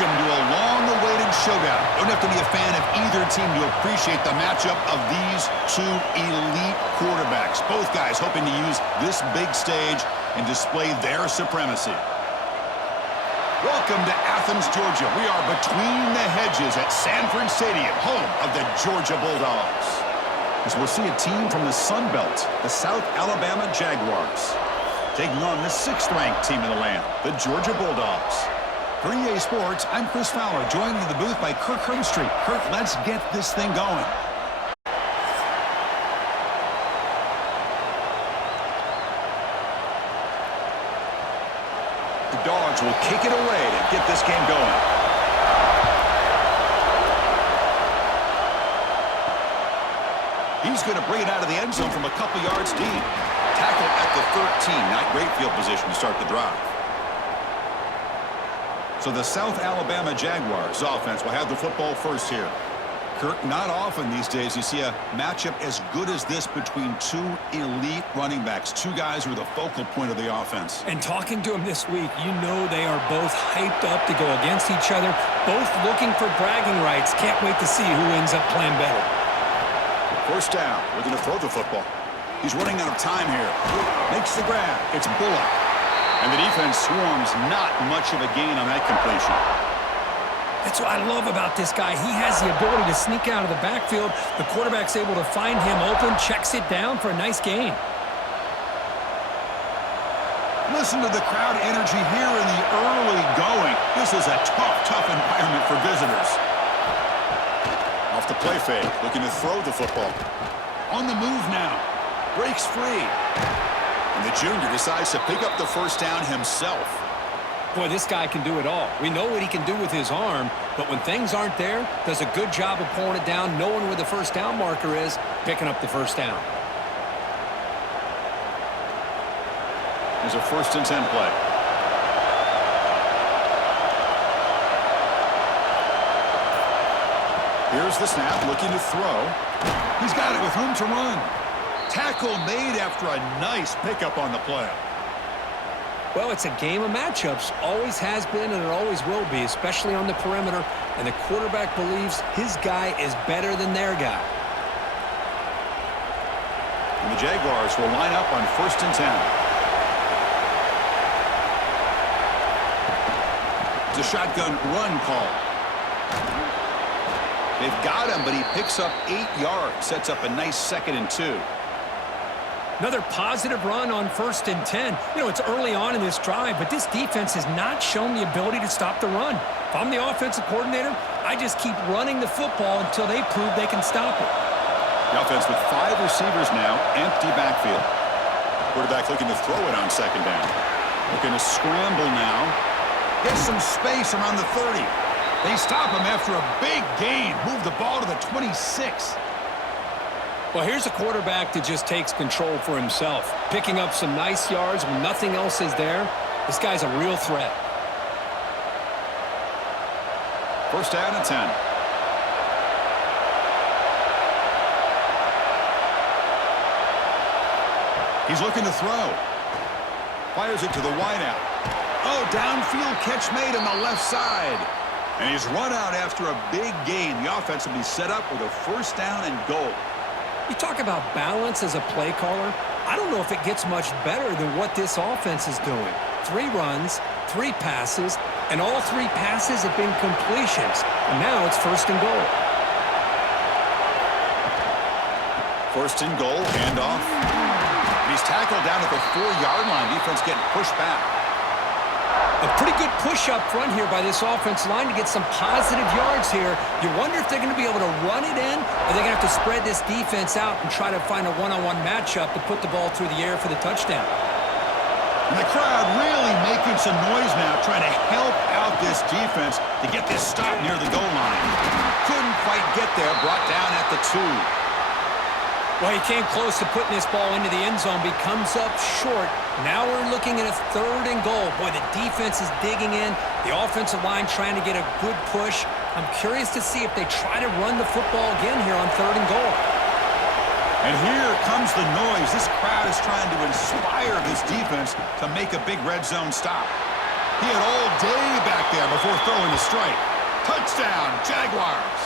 Welcome to a long-awaited showdown. You don't have to be a fan of either team to appreciate the matchup of these two elite quarterbacks. Both guys hoping to use this big stage and display their supremacy. Welcome to Athens, Georgia. We are between the hedges at Sanford Stadium, home of the Georgia Bulldogs. As we'll see a team from the Sun Belt, the South Alabama Jaguars, taking on the 6th-ranked team in the land, the Georgia Bulldogs. For EA Sports, I'm Chris Fowler, joined in the booth by Kirk Hermstreet. Kirk, let's get this thing going. The Dogs will kick it away to get this game going. He's going to bring it out of the end zone from a couple yards deep. Tackle at the 13. Not great field position to start the drive. So the South Alabama Jaguars offense will have the football first here. Kirk, not often these days you see a matchup as good as this between two elite running backs. Two guys who are the focal point of the offense. And talking to them this week, you know they are both hyped up to go against each other, both looking for bragging rights. Can't wait to see who ends up playing better. First down. We're going to throw the football. He's running out of time here. Makes the grab. It's Bullock. And the defense swarms, not much of a gain on that completion. That's what I love about this guy. He has the ability to sneak out of the backfield. The quarterback's able to find him open, checks it down for a nice gain. Listen to the crowd energy here in the early going. This is a tough environment for visitors. Off the play fake, looking to throw the football. On the move now. Breaks free. And the junior decides to pick up the first down himself. Boy, this guy can do it all. We know what he can do with his arm, but when things aren't there, does a good job of pulling it down, knowing where the first down marker is, picking up the first down. There's a 1st and 10 play. Here's the snap, looking to throw. He's got it with room to run. Tackle made after a nice pickup on the play. Well, it's a game of matchups. Always has been and it always will be, especially on the perimeter. And the quarterback believes his guy is better than their guy. And the Jaguars will line up on 1st and 10. It's a shotgun run call. They've got him, but he picks up 8 yards. Sets up a nice 2nd and 2. Another positive run on 1st and 10. You know, it's early on in this drive, but this defense has not shown the ability to stop the run. If I'm the offensive coordinator, I just keep running the football until they prove they can stop it. The offense with 5 receivers now, empty backfield. Quarterback looking to throw it on 2nd down. Looking to scramble now. Gets some space around the 30. They stop him after a big gain. Move the ball to the 26. Well, here's a quarterback that just takes control for himself. Picking up some nice yards when nothing else is there. This guy's a real threat. 1st down and 10. He's looking to throw. Fires it to the wideout. Oh, downfield catch made on the left side. And he's run out after a big gain. The offense will be set up with a 1st down and goal. You talk about balance as a play caller. I don't know if it gets much better than what this offense is doing. 3 runs, 3 passes, and all 3 passes have been completions. And now it's 1st and goal. 1st and goal, handoff. He's tackled down at the 4-yard line. Defense getting pushed back. A pretty good push up front here by this offensive line to get some positive yards here. You wonder if they're going to be able to run it in, or they're going to have to spread this defense out and try to find a one-on-one matchup to put the ball through the air for the touchdown. And the crowd really making some noise now, trying to help out this defense to get this stop near the goal line. Couldn't quite get there, brought down at the 2. Well, he came close to putting this ball into the end zone, but he comes up short. Now we're looking at a 3rd and goal. Boy, the defense is digging in. The offensive line trying to get a good push. I'm curious to see if they try to run the football again here on 3rd and goal. And here comes the noise. This crowd is trying to inspire this defense to make a big red zone stop. He had all day back there before throwing the strike. Touchdown, Jaguars.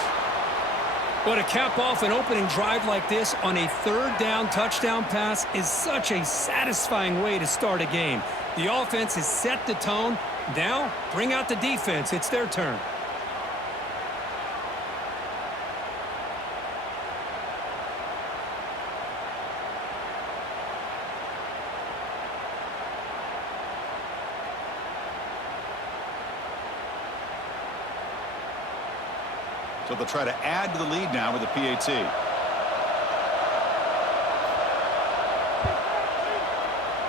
But to cap off an opening drive like this on a third down touchdown pass is such a satisfying way to start a game. The offense has set the tone. Now, bring out the defense. It's their turn. So they'll try to add to the lead now with a PAT.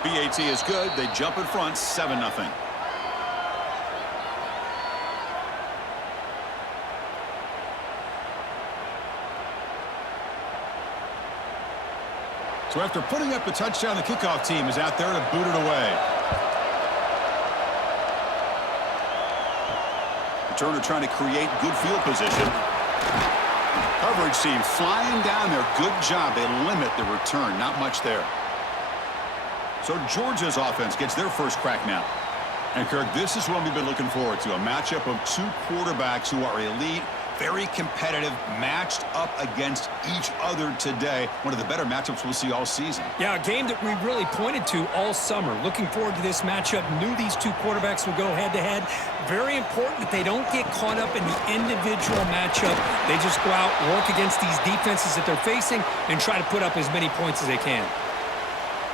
PAT is good. They jump in front, 7-0. So after putting up the touchdown, the kickoff team is out there to boot it away. Returner trying to create good field position. Coverage team flying down there. Good job. They limit the return. Not much there. So Georgia's offense gets their first crack now. And Kirk, this is what we've been looking forward to. A matchup of two quarterbacks who are elite, very competitive, matched up against each other today. One of the better matchups we'll see all season. Yeah, a game that we really pointed to all summer. Looking forward to this matchup. Knew these two quarterbacks would go head-to-head. Very important that they don't get caught up in the individual matchup. They just go out, work against these defenses that they're facing, and try to put up as many points as they can.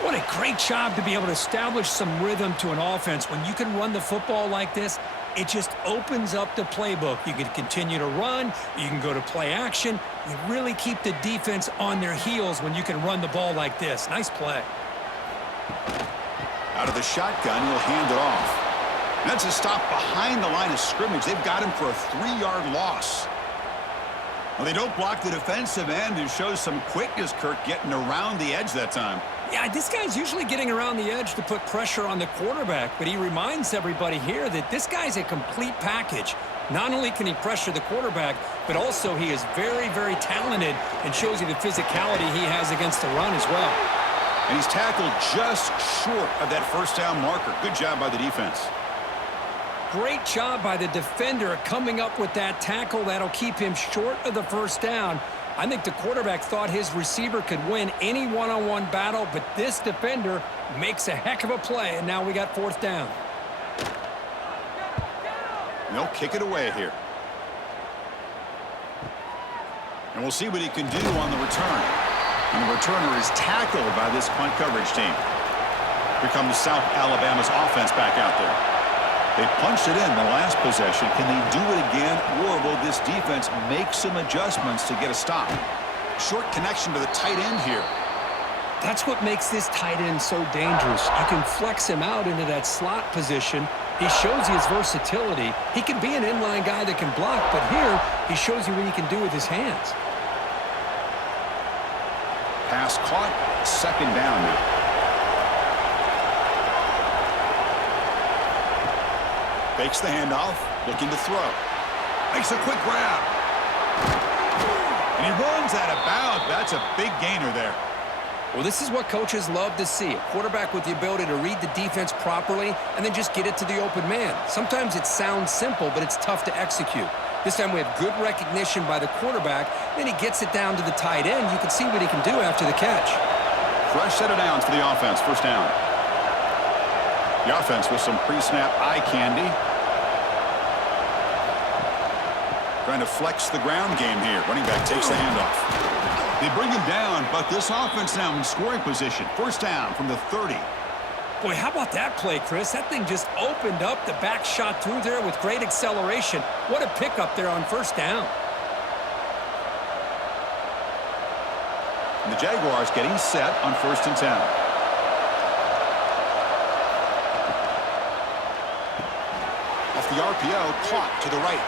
What a great job to be able to establish some rhythm to an offense. When you can run the football like this, it just opens up the playbook. You can continue to run. You can go to play action. You really keep the defense on their heels when you can run the ball like this. Nice play. Out of the shotgun, he'll hand it off. That's a stop behind the line of scrimmage. They've got him for a 3-yard loss. Well, they don't block the defensive end, who shows some quickness, Kirk, getting around the edge that time. Yeah, this guy's usually getting around the edge to put pressure on the quarterback, but he reminds everybody here that this guy's a complete package. Not only can he pressure the quarterback, but also he is very, very talented and shows you the physicality he has against the run as well. And he's tackled just short of that first down marker. Good job by the defense. Great job by the defender coming up with that tackle that'll keep him short of the first down. I think the quarterback thought his receiver could win any one-on-one battle, but this defender makes a heck of a play, and now we got fourth down. They'll kick it away here. And we'll see what he can do on the return. And the returner is tackled by this punt coverage team. Here comes South Alabama's offense back out there. They punched it in the last possession. Can they do it again, or will this defense make some adjustments to get a stop? Short connection to the tight end here. That's what makes this tight end so dangerous. You can flex him out into that slot position. He shows you his versatility. He can be an inline guy that can block, but here he shows you what he can do with his hands. Pass caught, second down now. Fakes the handoff, looking to throw. Makes a quick grab. And he runs out of bounds. That's a big gainer there. Well, this is what coaches love to see. A quarterback with the ability to read the defense properly and then just get it to the open man. Sometimes it sounds simple, but it's tough to execute. This time we have good recognition by the quarterback. Then he gets it down to the tight end. You can see what he can do after the catch. Fresh set of downs for the offense. First down. The offense with some pre-snap eye candy. Trying to flex the ground game here. Running back takes the handoff. They bring him down, but this offense now in scoring position. First down from the 30. Boy, how about that play, Chris? That thing just opened up. The back shot through there with great acceleration. What a pickup there on first down. And the Jaguars getting set on 1st and 10. Off the RPO, caught to the right.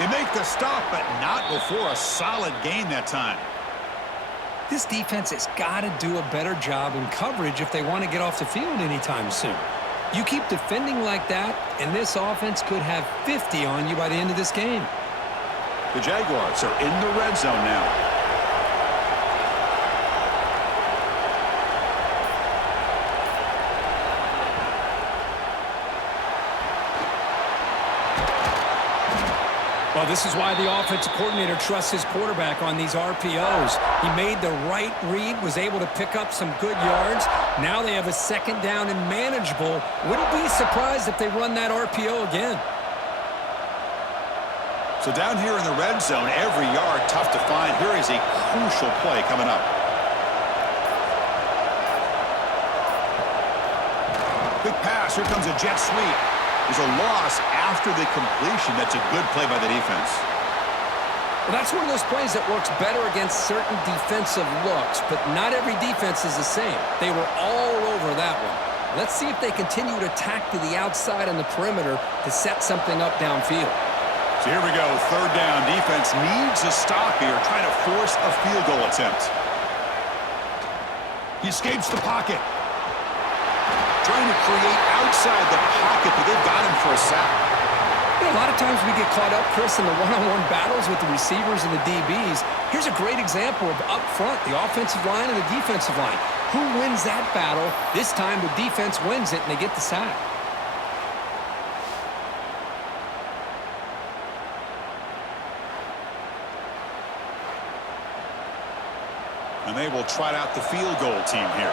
They make the stop, but not before a solid gain that time. This defense has got to do a better job in coverage if they want to get off the field anytime soon. You keep defending like that, and this offense could have 50 on you by the end of this game. The Jaguars are in the red zone now. Well, this is why the offensive coordinator trusts his quarterback on these RPOs. He made the right read, was able to pick up some good yards. Now they have a second down and manageable. Wouldn't be surprised if they run that RPO again. So down here in the red zone, every yard tough to find. Here is a crucial play coming up. Quick pass. Here comes a jet sweep. There's a loss after the completion. That's a good play by the defense. Well, that's one of those plays that works better against certain defensive looks, but not every defense is the same. They were all over that one. Let's see if they continue to attack to the outside on the perimeter to set something up downfield. So here we go. Third down. Defense needs a stop here, trying to force a field goal attempt. He escapes the pocket. Trying to create outside the pocket, but they've got him for a sack. You know, a lot of times we get caught up, Chris, in the one-on-one battles with the receivers and the DBs. Here's a great example of up front, the offensive line and the defensive line. Who wins that battle? This time the defense wins it, and they get the sack. And they will trot out the field goal team here.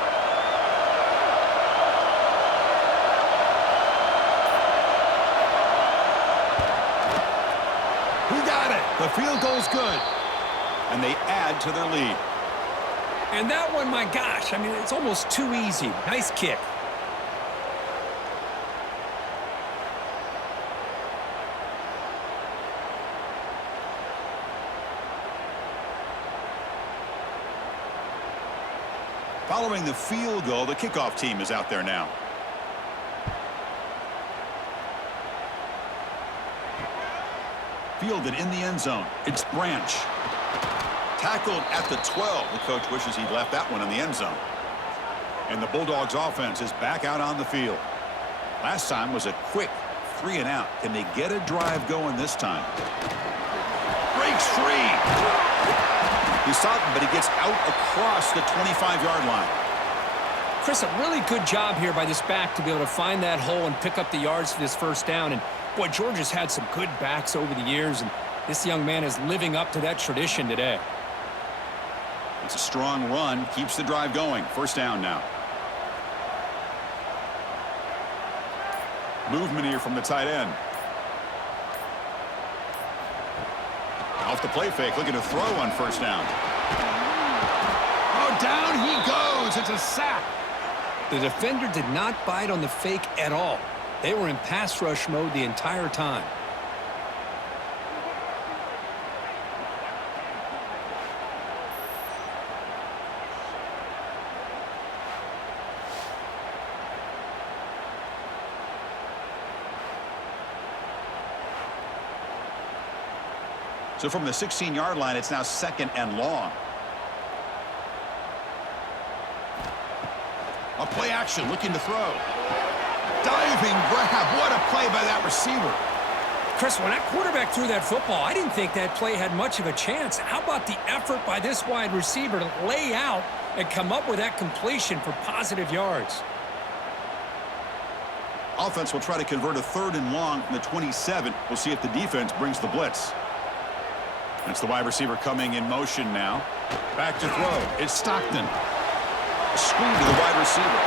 The field goal's good, and they add to their lead. And that one, my gosh, I mean, it's almost too easy. Nice kick. Following the field goal, the kickoff team is out there now. Fielded in the end zone. It's Branch. Tackled at the 12. The coach wishes he'd left that one in the end zone. And the Bulldogs offense is back out on the field. Last time was a quick 3 and out. Can they get a drive going this time? Breaks free. He stopped him, but he gets out across the 25-yard line. Chris, a really good job here by this back to be able to find that hole and pick up the yards for this first down. And boy, Georgia's had some good backs over the years, and this young man is living up to that tradition today. It's a strong run, keeps the drive going. First down now. Movement here from the tight end. Off the play fake, looking to throw on first down. Oh, down he goes. It's a sack. The defender did not bite on the fake at all. They were in pass rush mode the entire time. So from the 16-yard line, it's now second and long. A play action, looking to throw. Diving grab. What a play by that receiver. Chris, when that quarterback threw that football, I didn't think that play had much of a chance. How about the effort by this wide receiver to lay out and come up with that completion for positive yards? Offense will try to convert a third and long from the 27. We'll see if the defense brings the blitz. That's the wide receiver coming in motion now. Back to throw. It's Stockton. Screen to the wide receiver.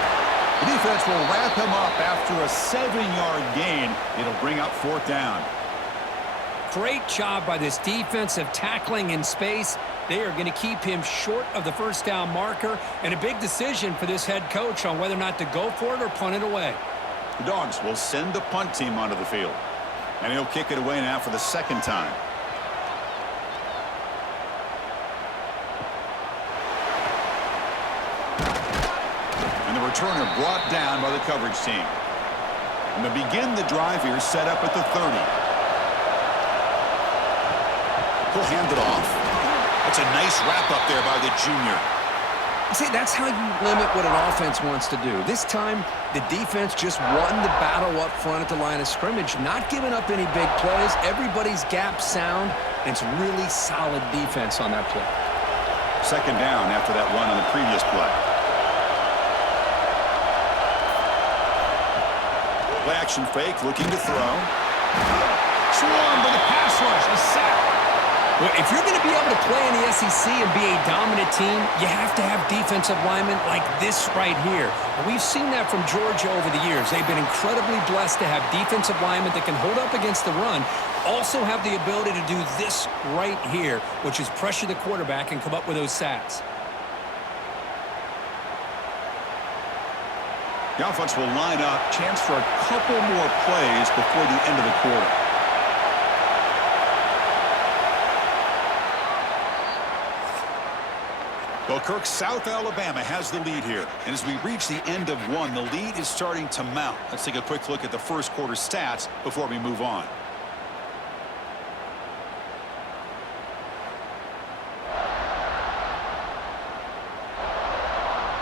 The defense will wrap him up after a 7-yard gain. It'll bring up fourth down. Great job by this defensive tackling in space. They are going to keep him short of the first down marker, and a big decision for this head coach on whether or not to go for it or punt it away. The Dogs will send the punt team onto the field, and he'll kick it away now for the second time. Returner brought down by the coverage team. And to begin the drive here, set up at the 30. He'll hand it off. That's a nice wrap up there by the junior. See, that's how you limit what an offense wants to do. This time, the defense just won the battle up front at the line of scrimmage, not giving up any big plays. Everybody's gap sound, and it's really solid defense on that play. Second down after that run on the previous play. Play action fake, looking to throw. makes one for the pass rush. A sack. Well, if you're going to be able to play in the SEC and be a dominant team, you have to have defensive linemen like this right here. And we've seen that from Georgia over the years. They've been incredibly blessed to have defensive linemen that can hold up against the run, also have the ability to do this right here, which is pressure the quarterback and come up with those sacks. The offense will line up. Chance for a couple more plays before the end of the quarter. Well, Kirk, South Alabama has the lead here. And as we reach the end of one, the lead is starting to mount. Let's take a quick look at the first quarter stats before we move on.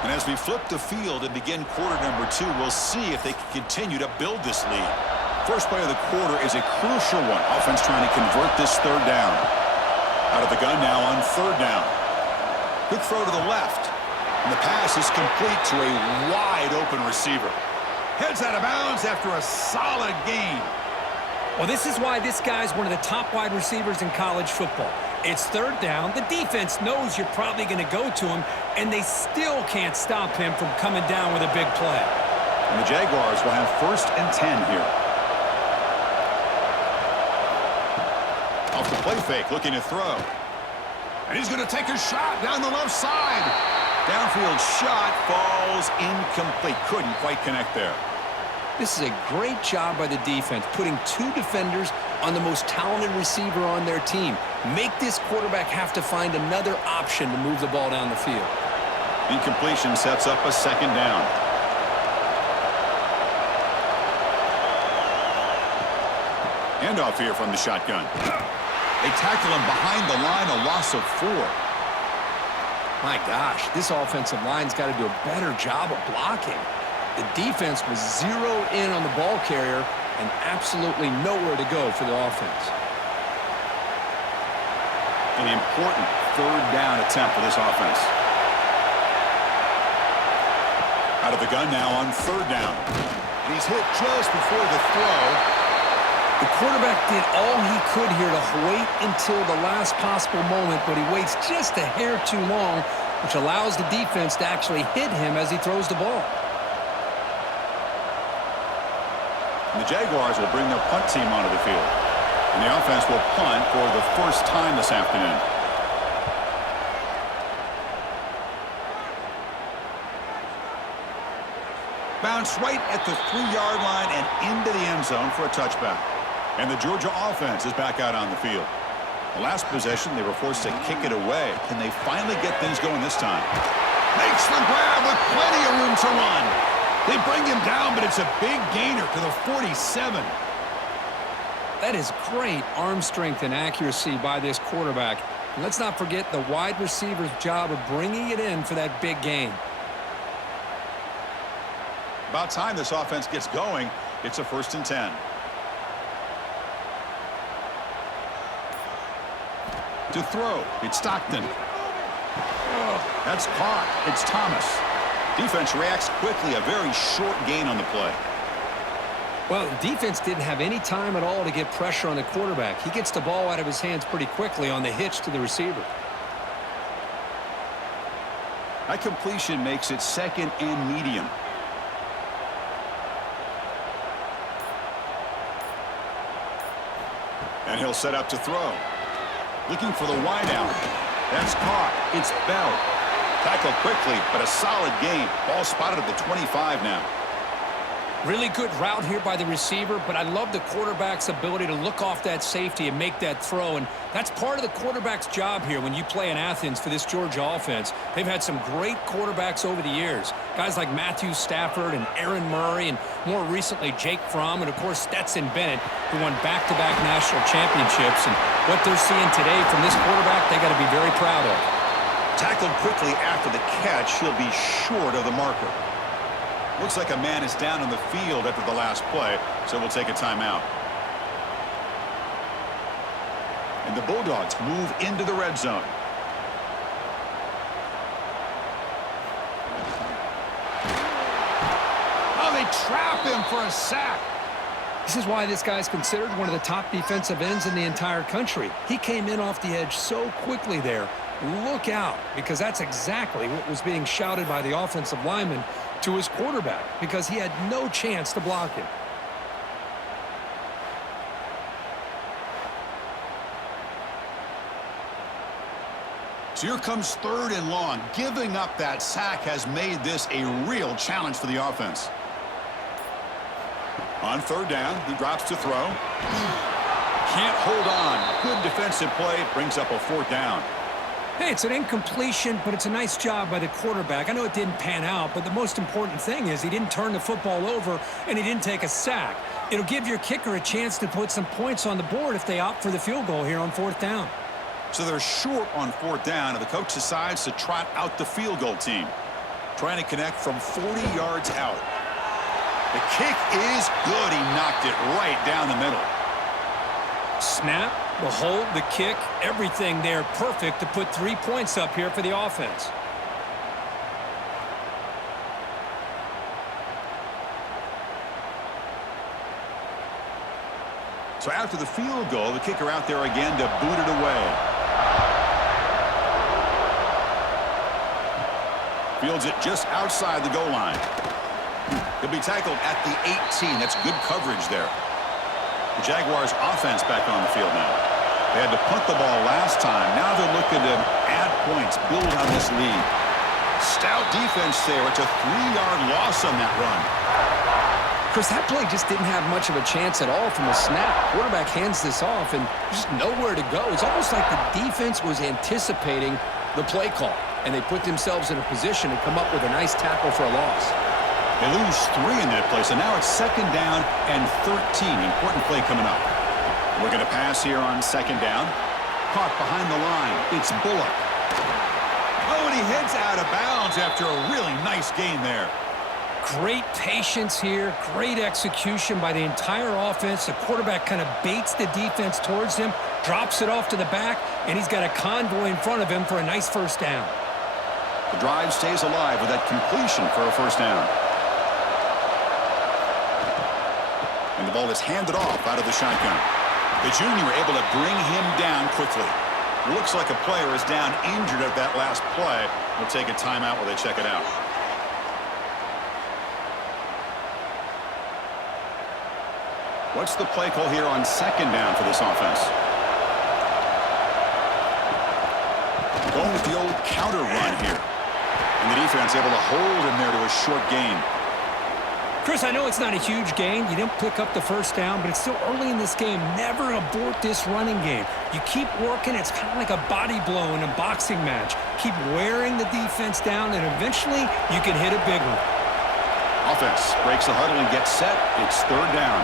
And as we flip the field and begin quarter number 2, we'll see if they can continue to build this lead. First play of the quarter is a crucial one. Offense trying to convert this third down. Out of the gun now on third down. Quick throw to the left. And the pass is complete to a wide-open receiver. Heads out of bounds after a solid gain. Well, this is why this guy's one of the top wide receivers in college football. It's third down. The defense knows you're probably going to go to him, and they still can't stop him from coming down with a big play. And the Jaguars will have 1st and 10 here. Off the play fake, looking to throw. And he's going to take a shot down the left side. Downfield shot falls incomplete. Couldn't quite connect there. This is a great job by the defense, putting 2 defenders on the most talented receiver on their team. Make this quarterback have to find another option to move the ball down the field. Incompletion sets up a 2nd down. Handoff here from the shotgun. They tackle him behind the line, a loss of 4. My gosh, this offensive line's got to do a better job of blocking. The defense was zeroed in on the ball carrier and absolutely nowhere to go for the offense. An important third down attempt for this offense. Out of the gun now on third down. And he's hit just before the throw. The quarterback did all he could here to wait until the last possible moment, but he waits just a hair too long, which allows the defense to actually hit him as he throws the ball. And the Jaguars will bring their punt team onto the field. And the offense will punt for the first time this afternoon. Bounce right at the 3-yard line and into the end zone for a touchback. And the Georgia offense is back out on the field. The last possession, they were forced to kick it away. Can they finally get things going this time? Makes the grab with plenty of room to run. They bring him down, but it's a big gainer to the 47. That is great arm strength and accuracy by this quarterback. And let's not forget the wide receiver's job of bringing it in for that big gain. About time this offense gets going. It's a 1st and 10. To throw, it's Stockton. That's caught. It's Thomas. Defense reacts quickly. A very short gain on the play. Well, the defense didn't have any time at all to get pressure on the quarterback. He gets the ball out of his hands pretty quickly on the hitch to the receiver. That completion makes it 2nd and medium. And he'll set up to throw. Looking for the wideout. That's caught. It's Bell. Tackled quickly, but a solid gain. Ball spotted at the 25 now. Really good route here by the receiver, but I love the quarterback's ability to look off that safety and make that throw. And that's part of the quarterback's job here when you play in Athens for this Georgia offense. They've had some great quarterbacks over the years. Guys like Matthew Stafford and Aaron Murray, and more recently Jake Fromm, and of course Stetson Bennett, who won back-to-back national championships. And what they're seeing today from this quarterback, they got to be very proud of. Tackled quickly after the catch. He'll be short of the marker. Looks like a man is down on the field after the last play, so we'll take a timeout. And the Bulldogs move into the red zone. Oh, they trap him for a sack. This is why this guy's considered one of the top defensive ends in the entire country. He came in off the edge so quickly there. Look out, because that's exactly what was being shouted by the offensive lineman to his quarterback, because he had no chance to block him. So here comes 3rd and long. Giving up that sack has made this a real challenge for the offense. On 3rd down, he drops to throw. Can't hold on. Good defensive play. Brings up a 4th down. Hey, it's an incompletion, but it's a nice job by the quarterback. I know it didn't pan out, but the most important thing is he didn't turn the football over and he didn't take a sack. It'll give your kicker a chance to put some points on the board if they opt for the field goal here on 4th down. So they're short on 4th down, and the coach decides to trot out the field goal team. Trying to connect from 40 yards out. The kick is good. He knocked it right down the middle. Snap, the hold, the kick, everything there perfect to put 3 points up here for the offense. So after the field goal, the kicker out there again to boot it away. Fields it just outside the goal line. He'll be tackled at the 18. That's good coverage there. The Jaguars offense back on the field now. They had to punt the ball last time. Now they're looking to add points, build on this lead. Stout defense there. It's a 3-yard loss on that run. Chris, that play just didn't have much of a chance at all from the snap. Quarterback hands this off and just nowhere to go. It's almost like the defense was anticipating the play call, and they put themselves in a position to come up with a nice tackle for a loss. They lose 3 in that play, so now it's 2nd down and 13. Important play coming up. Looking to pass here on 2nd down. Caught behind the line. It's Bullock. Oh, and he heads out of bounds after a really nice gain there. Great patience here, great execution by the entire offense. The quarterback kind of baits the defense towards him, drops it off to the back, and he's got a convoy in front of him for a nice 1st down. The drive stays alive with that completion for a 1st down. And the ball is handed off out of the shotgun. The junior able to bring him down quickly. Looks like a player is down injured at that last play. We'll take a timeout while they check it out. What's the play call here on 2nd down for this offense? Going with the old counter run here. And the defense able to hold him there to a short gain. Chris, I know it's not a huge gain. You didn't pick up the 1st down, but it's still early in this game. Never abort this running game. You keep working. It's kind of like a body blow in a boxing match. Keep wearing the defense down, and eventually you can hit a big one. Offense breaks the huddle and gets set. It's 3rd down.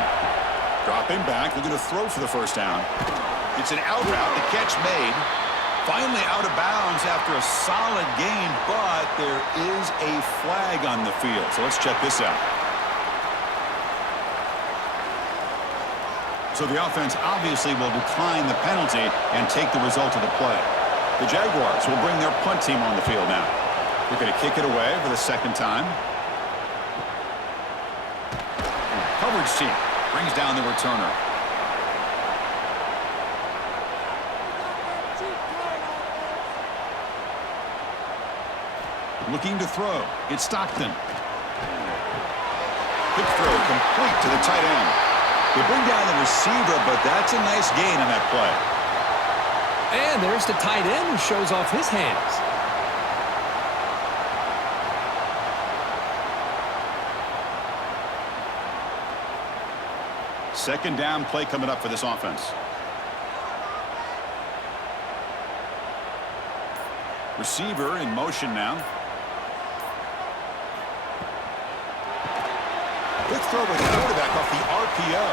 Dropping back, looking to throw for the 1st down. It's an out route, the catch made. Finally out of bounds after a solid gain, but there is a flag on the field. So let's check this out. So the offense obviously will decline the penalty and take the result of the play. The Jaguars will bring their punt team on the field now. They're going to kick it away for the 2nd time. Coverage team brings down the returner. Looking to throw. It's Stockton. Quick throw complete to the tight end. They bring down the receiver, but that's a nice gain on that play. And there's the tight end who shows off his hands. Second down play coming up for this offense. Receiver in motion now. Quick throw with the quarterback off the RPO.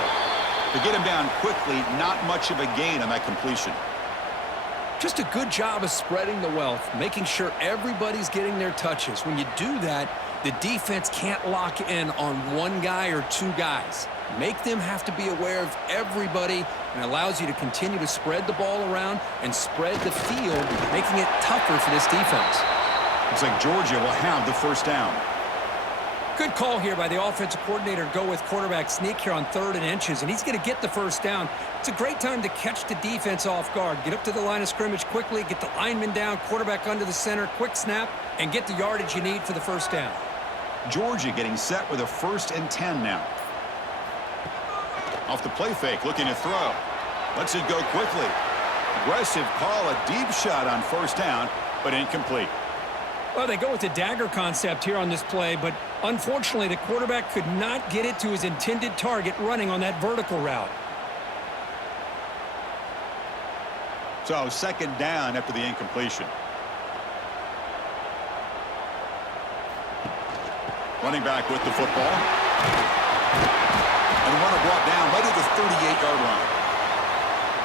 To get him down quickly, not much of a gain on that completion. Just a good job of spreading the wealth, making sure everybody's getting their touches. When you do that, the defense can't lock in on one guy or two guys. Make them have to be aware of everybody, and allows you to continue to spread the ball around and spread the field, making it tougher for this defense. Looks like Georgia will have the first down. Good call here by the offensive coordinator. Go with quarterback sneak here on 3rd and inches, and he's going to get the first down. It's a great time to catch the defense off guard. Get up to the line of scrimmage quickly, get the lineman down, quarterback under the center, quick snap, and get the yardage you need for the first down. Georgia getting set with a 1st and 10 now. Off the play fake, looking to throw. Lets it go quickly. Aggressive call, a deep shot on 1st down, but incomplete. Well, they go with the dagger concept here on this play, but unfortunately the quarterback could not get it to his intended target running on that vertical route. So 2nd down after the incompletion. Running back with the football. And the runner brought down right at the 38-yard line.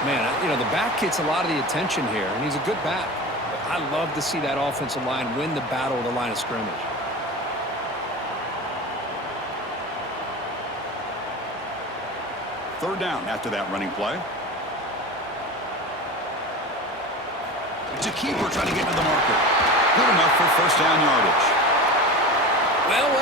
Man, you know, the back gets a lot of the attention here, and he's a good back. I love to see that offensive line win the battle at the line of scrimmage. Third down after that running play. It's a keeper trying to get to the marker. Good enough for 1st down yardage. Well.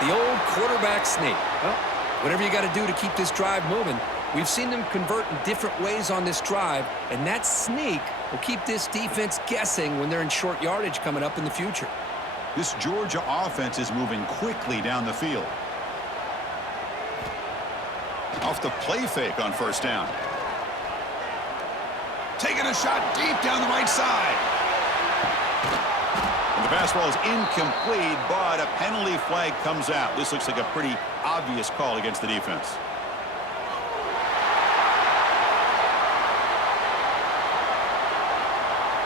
The old quarterback sneak. Well, whatever you got to do to keep this drive moving. We've seen them convert in different ways on this drive, and that sneak will keep this defense guessing when they're in short yardage coming up in the future. This Georgia offense is moving quickly down the field. Off the play fake on 1st down. Taking a shot deep down the right side. And the pass ball is incomplete, but a penalty flag comes out. This looks like a pretty obvious call against the defense.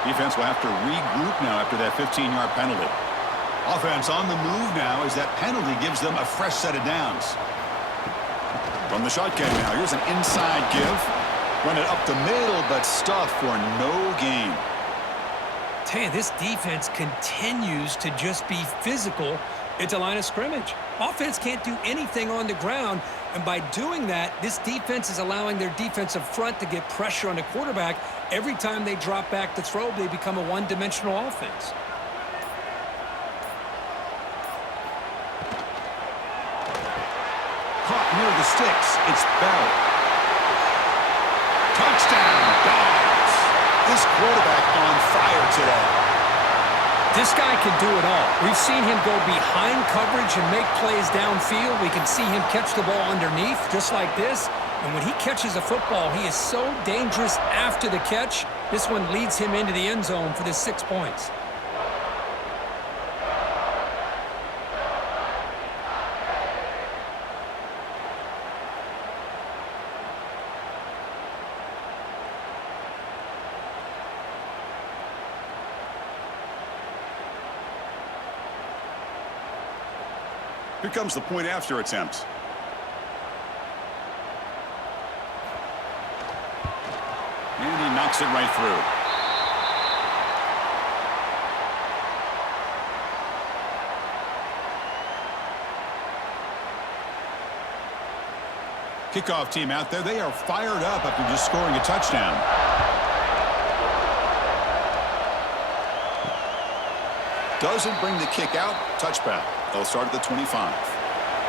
Defense will have to regroup now after that 15-yard penalty. Offense on the move now as that penalty gives them a fresh set of downs. From the shotgun now, here's an inside give. Run it up the middle, but stuffed for no gain. Tell you, this defense continues to just be physical at the line of scrimmage. Offense can't do anything on the ground, and by doing that, this defense is allowing their defensive front to get pressure on the quarterback. Every time they drop back to throw, they become a one-dimensional offense. Caught near the sticks. It's Bell. Touchdown, Dogs. This quarterback on fire today. This guy can do it all. We've seen him go behind coverage and make plays downfield. We can see him catch the ball underneath just like this. And when he catches a football, he is so dangerous after the catch. This one leads him into the end zone for the 6 points. Here comes the point after attempt. And he knocks it right through. Kickoff team out there. They are fired up after just scoring a touchdown. Doesn't bring the kick out. Touchback. They'll start at the 25.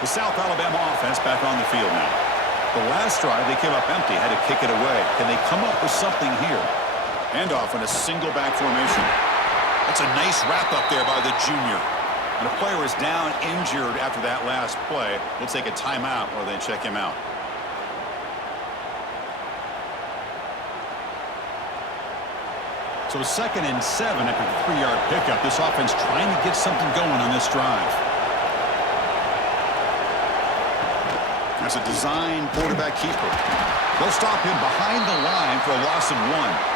The South Alabama offense back on the field now. The last drive, they came up empty, had to kick it away. Can they come up with something here? Handoff in a single back formation. That's a nice wrap up there by the junior. And a player is down injured after that last play. We'll take a timeout while they check him out. So 2nd and 7 after the 3-yard pickup. This offense trying to get something going on this drive. That's a design quarterback keeper. They'll stop him behind the line for a loss of 1.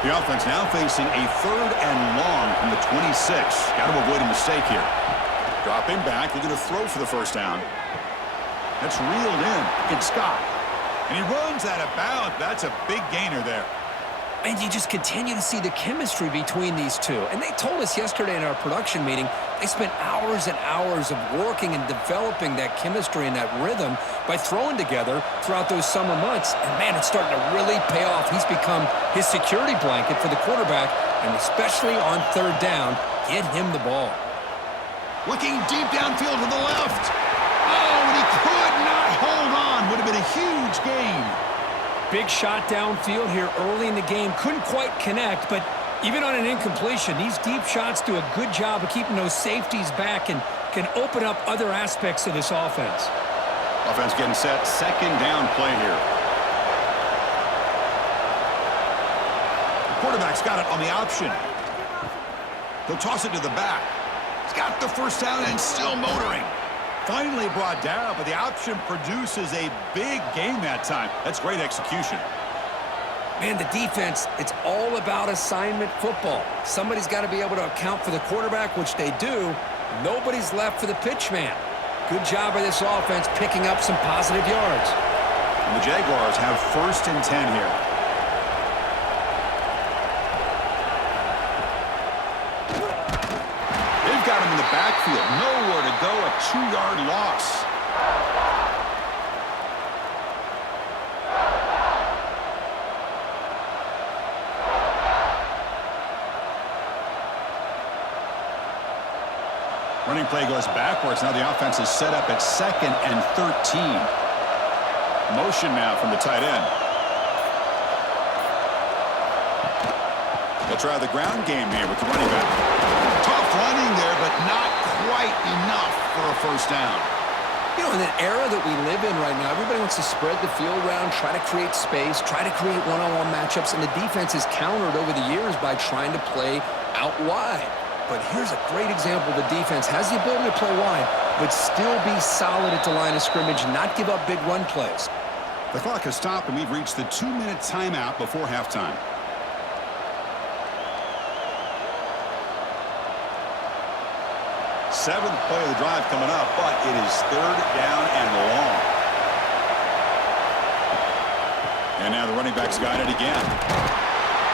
The offense now facing a 3rd and long from the 26. Got to avoid a mistake here. Dropping back, looking to throw for the 1st down. That's reeled in. It's Scott. And he runs out of bounds. That's a big gainer there. And you just continue to see the chemistry between these two. And they told us yesterday in our production meeting, they spent hours and hours of working and developing that chemistry and that rhythm by throwing together throughout those summer months. And, man, it's starting to really pay off. He's become his security blanket for the quarterback, and especially on third down, get him the ball. Looking deep downfield to the left. Oh, and he could not hold on. Would have been a huge gain. Big shot downfield here early in the game. Couldn't quite connect, but even on an incompletion, these deep shots do a good job of keeping those safeties back and can open up other aspects of this offense. Offense getting set. Second down play here. The quarterback's got it on the option. He'll toss it to the back. He's got the first down and still motoring. Finally brought down, but the option produces a big gain that time. That's great execution. Man, the defense, it's all about assignment football. Somebody's got to be able to account for the quarterback, which they do. Nobody's left for the pitch man. Good job by this offense picking up some positive yards. And the Jaguars have 1st and 10 here. They've got him in the backfield. Nowhere to go, a 2-yard loss. Running play goes backwards. Now the offense is set up at 2nd and 13. Motion now from the tight end. They'll try the ground game here with the running back. Tough running there, but not quite enough for a first down. You know, in an era that we live in right now, everybody wants to spread the field around, try to create space, try to create one-on-one matchups, and the defense is countered over the years by trying to play out wide. But here's a great example. The defense has the ability to play wide, but still be solid at the line of scrimmage, not give up big run plays. The clock has stopped, and we've reached the 2-minute timeout before halftime. Seventh play of the drive coming up, but it is 3rd down and long. And now the running back's got it again.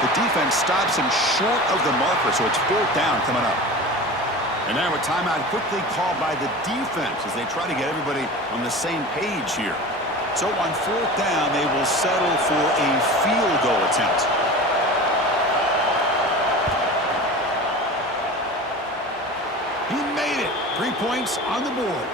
The defense stops him short of the marker, so it's 4th down coming up. And now a timeout quickly called by the defense as they try to get everybody on the same page here. So on 4th down, they will settle for a field goal attempt. He made it. 3 points on the board.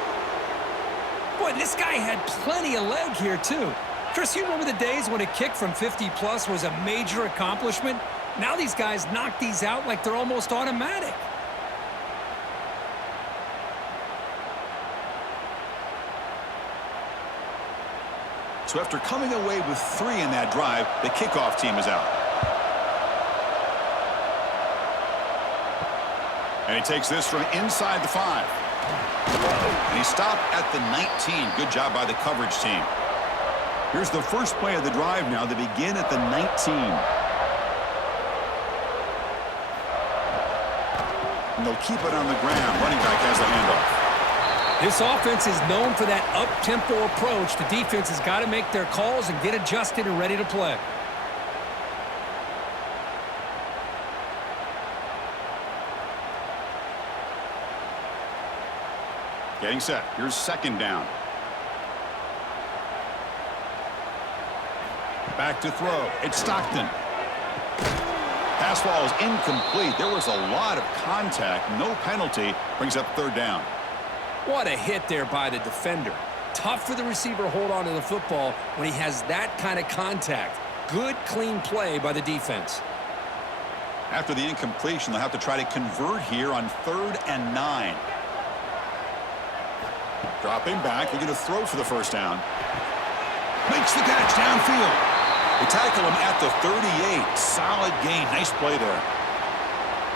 Boy, this guy had plenty of leg here, too. Chris, you remember the days when a kick from 50-plus was a major accomplishment? Now these guys knock these out like they're almost automatic. So after coming away with 3 in that drive, the kickoff team is out. And he takes this from inside the 5. And he stopped at the 19. Good job by the coverage team. Here's the first play of the drive now. They begin at the 19. And they'll keep it on the ground. Running back has the handoff. This offense is known for that up-tempo approach. The defense has got to make their calls and get adjusted and ready to play. Getting set. Here's 2nd down. Back to throw. It's Stockton. Pass ball is incomplete. There was a lot of contact. No penalty. Brings up 3rd down. What a hit there by the defender. Tough for the receiver to hold on to the football when he has that kind of contact. Good, clean play by the defense. After the incompletion, they'll have to try to convert here on 3rd and 9. Dropping back. They're going to throw for the first down. Makes the catch downfield. They tackle him at the 38. Solid gain. Nice play there.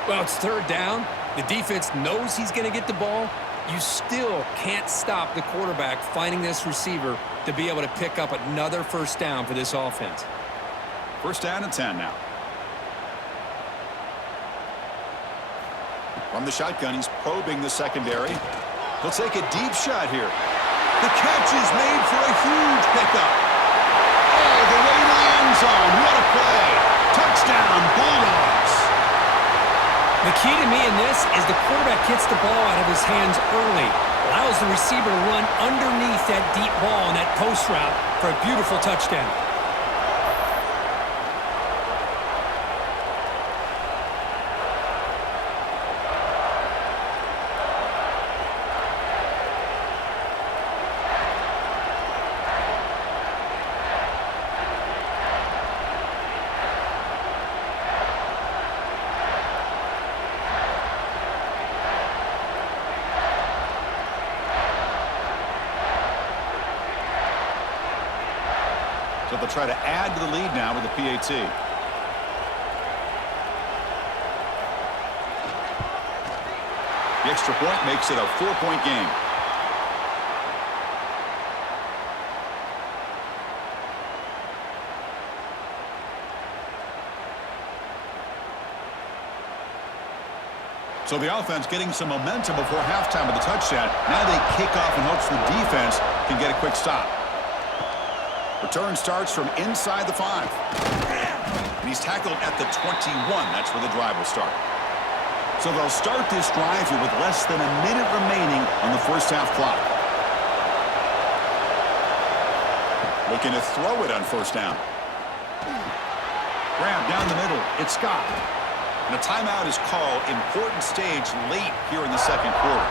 Well, it's 3rd down. The defense knows he's going to get the ball. You still can't stop the quarterback finding this receiver to be able to pick up another first down for this offense. 1st down and 10 now. From the shotgun, he's probing the secondary. He'll take a deep shot here. The catch is made for a huge pickup. All the way to the end zone. What a play. Touchdown. key to me in this is the quarterback gets the ball out of his hands early, allows the receiver to run underneath that deep ball and that post route for a beautiful touchdown. So they'll try to add to the lead now with the PAT. The extra point makes it a 4-point game. So the offense getting some momentum before halftime with the touchdown. Now they kick off in hopes the defense can get a quick stop. Return starts from inside the 5. And he's tackled at the 21. That's where the drive will start. So they'll start this drive here with less than a minute remaining on the first half clock. Looking to throw it on first down. Grab down the middle. It's Scott. And a timeout is called. Important stage late here in the second quarter.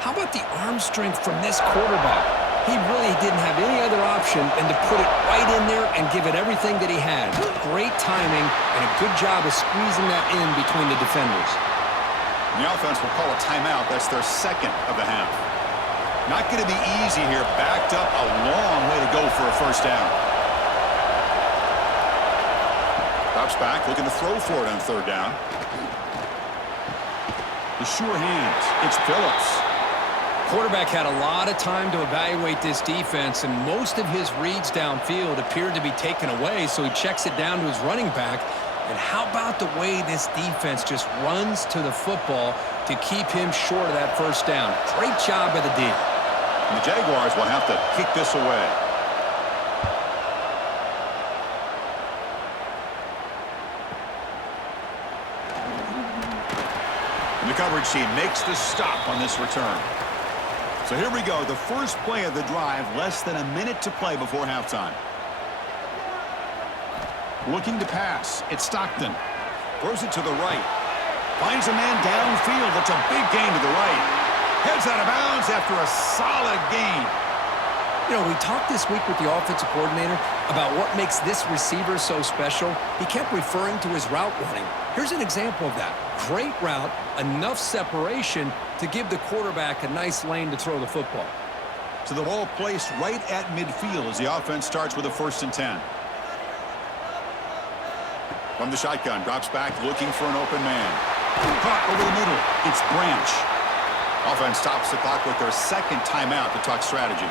How about the arm strength from this quarterback? He really didn't have any other option than to put it right in there and give it everything that he had. Great timing and a good job of squeezing that in between the defenders. The offense will call a timeout. That's their second of the half. Not going to be easy here. Backed up a long way to go for a first down. Drops back, looking to throw for it on third down. The sure hands. It's Phillips. Quarterback had a lot of time to evaluate this defense, and most of his reads downfield appeared to be taken away, so he checks it down to his running back. And how about the way this defense just runs to the football to keep him short of that first down? Great job by the D. And the Jaguars will have to kick this away. And the coverage team makes the stop on this return. So here we go, the first play of the drive, less than a minute to play before halftime. Looking to pass, it's Stockton. Throws it to the right. Finds a man downfield, it's a big gain to the right. Heads out of bounds after a solid gain. You know, we talked this week with the offensive coordinator about what makes this receiver so special. He kept referring to his route running. Here's an example of that. Great route, enough separation to give the quarterback a nice lane to throw the football. So the ball placed right at midfield as the offense starts with a 1st and 10. From the shotgun, drops back looking for an open man. Caught over the middle. It's Branch. Offense stops the clock with their second timeout to talk strategy.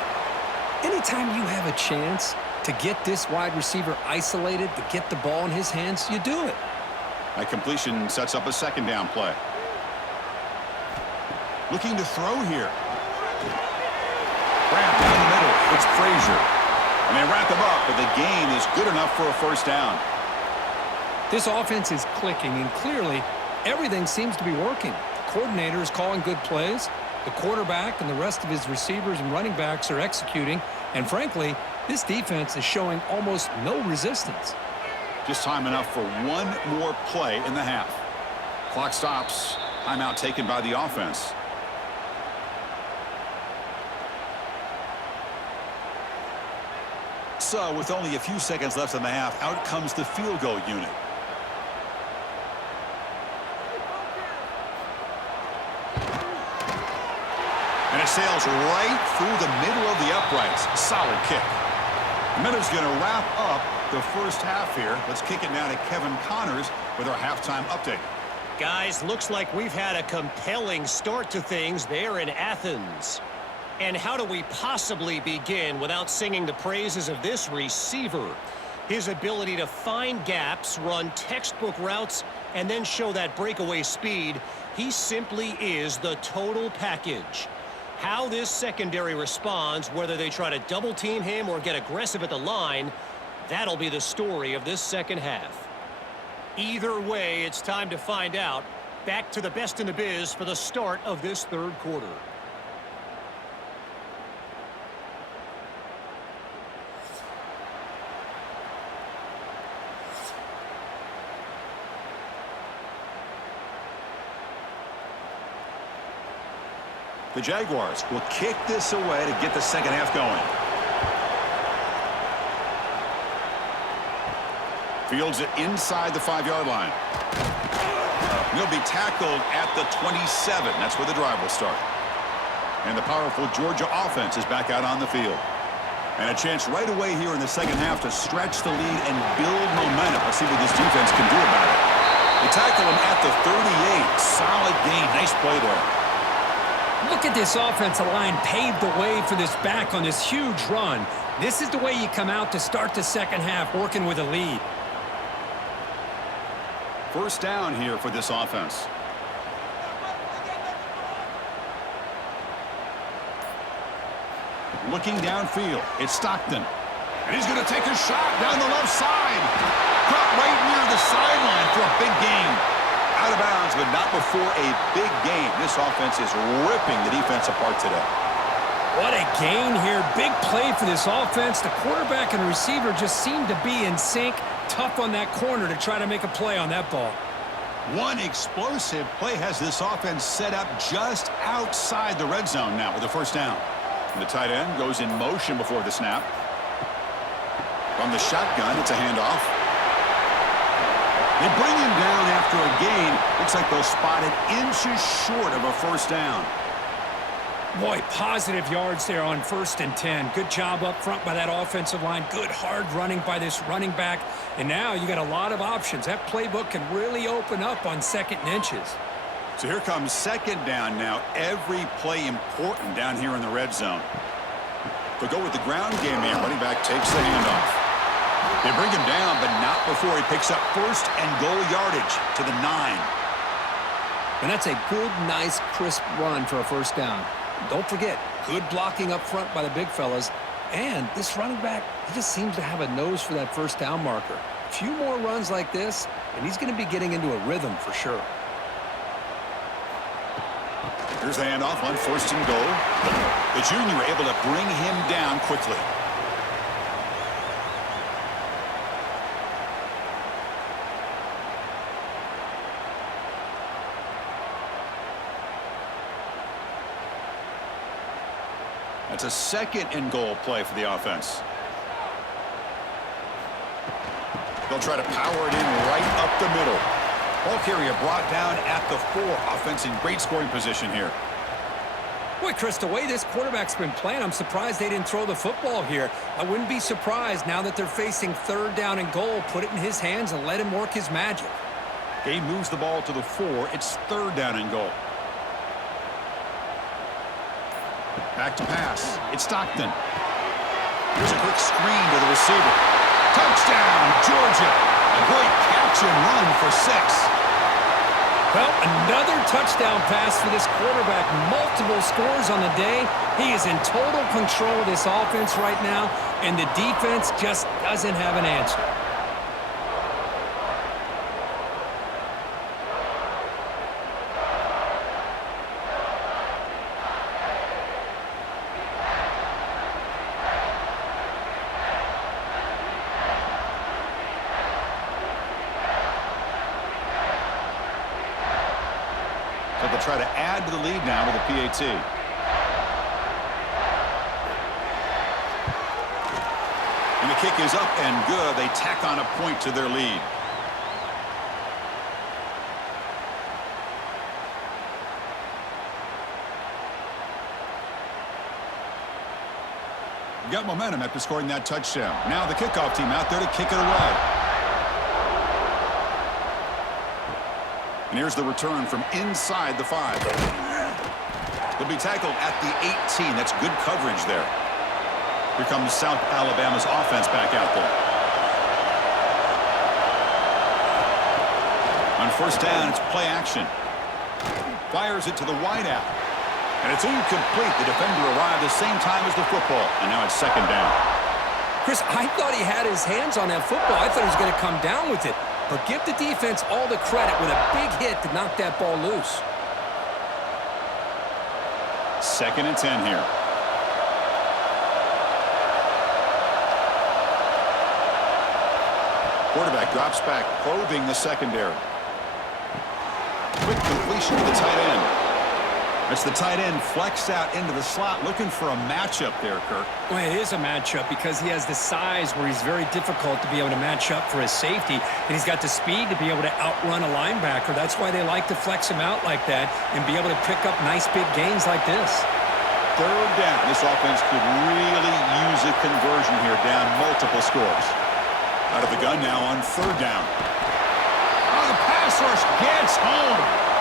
Anytime you have a chance to get this wide receiver isolated, to get the ball in his hands, you do it. That completion sets up a second down play. Looking to throw here. Grab down the middle. It's Frazier. And they wrap him up, but the gain is good enough for a first down. This offense is clicking, and clearly everything seems to be working. The coordinator is calling good plays. The quarterback and the rest of his receivers and running backs are executing. And frankly, this defense is showing almost no resistance. Just time enough for one more play in the half. Clock stops. Timeout taken by the offense. So with only a few seconds left in the half, out comes the field goal unit. And it sails right through the middle of the uprights. Solid kick. The Meadows going to wrap up the first half here. Let's kick it now to Kevin Connors with our halftime update. Guys, looks like we've had a compelling start to things there in Athens. And how do we possibly begin without singing the praises of this receiver? His ability to find gaps, run textbook routes, and then show that breakaway speed. He simply is the total package. How this secondary responds, whether they try to double team him or get aggressive at the line, that'll be the story of this second half. Either way, it's time to find out. back to the best in the biz for the start of this third quarter. The Jaguars will kick this away to get the second half going. Fields it inside the 5-yard line. He'll be tackled at the 27. That's where the drive will start. And the powerful Georgia offense is back out on the field. And a chance right away here in the second half to stretch the lead and build momentum. Let's see what this defense can do about it. They tackle him at the 38. Solid gain. Nice play there. Look at this offensive line paved the way for this back on this huge run. This is the way you come out to start the second half, working with a lead. First down here for this offense. Looking downfield, it's Stockton. And he's going to take a shot down the left side. Caught right near the sideline for a big gain. Out of bounds, but not before a big game. This offense is ripping the defense apart today. What a gain here. Big play for this offense. The quarterback and receiver just seem to be in sync. Tough on that corner to try to make a play on that ball. One explosive play has this offense set up just outside the red zone now with a first down. And the tight end goes in motion before the snap. From the shotgun, it's a handoff. They bring him down after a gain. Looks like they'll spot it inches short of a first down. Boy, positive yards there on 1st and 10. Good job up front by that offensive line. Good hard running by this running back. And now you got a lot of options. That playbook can really open up on 2nd and inches. So here comes second down now. Every play important down here in the red zone. They'll go with the ground game here. Running back takes the handoff. They bring him down, but not before he picks up 1st and goal yardage to the 9. And that's a good, nice, crisp run for a first down. Don't forget, good blocking up front by the big fellas. And this running back, he just seems to have a nose for that first down marker. A few more runs like this, and he's going to be getting into a rhythm for sure. Here's the handoff on 1st and goal. The junior able to bring him down quickly. That's a 2nd and goal play for the offense. They'll try to power it in right up the middle. Ball carrier brought down at the 4. Offense in great scoring position here. Boy, Chris, the way this quarterback's been playing, I'm surprised they didn't throw the football here. I wouldn't be surprised now that they're facing 3rd down and goal. Put it in his hands and let him work his magic. Game moves the ball to the 4. It's 3rd down and goal. Back to pass. It's Stockton. Here's a quick screen to the receiver. Touchdown, Georgia. A great catch and run for 6. Well, another touchdown pass for this quarterback. Multiple scores on the day. He is in total control of this offense right now, and the defense just doesn't have an answer. So they'll try to add to the lead now with a PAT. And the kick is up and good. They tack on a point to their lead. Got momentum after scoring that touchdown. Now the kickoff team out there to kick it away. And here's the return from inside the 5. He'll be tackled at the 18. That's good coverage there. Here comes South Alabama's offense back out there. On 1st down, it's play action. Fires it to the wideout. And it's incomplete. The defender arrived the same time as the football. And now it's 2nd down. Chris, I thought he had his hands on that football. I thought he was going to come down with it. but give the defense all the credit with a big hit to knock that ball loose. 2nd and 10 here. Quarterback drops back, probing the secondary. Quick completion to the tight end. As the tight end flex out into the slot, looking for a matchup there, Kirk. Well, it is a matchup because he has the size where he's very difficult to be able to match up for his safety, and he's got the speed to be able to outrun a linebacker. That's why they like to flex him out like that and be able to pick up nice big gains like this. 3rd down. This offense could really use a conversion here, down multiple scores. Out of the gun now on 3rd down. Oh, the pass rush gets home.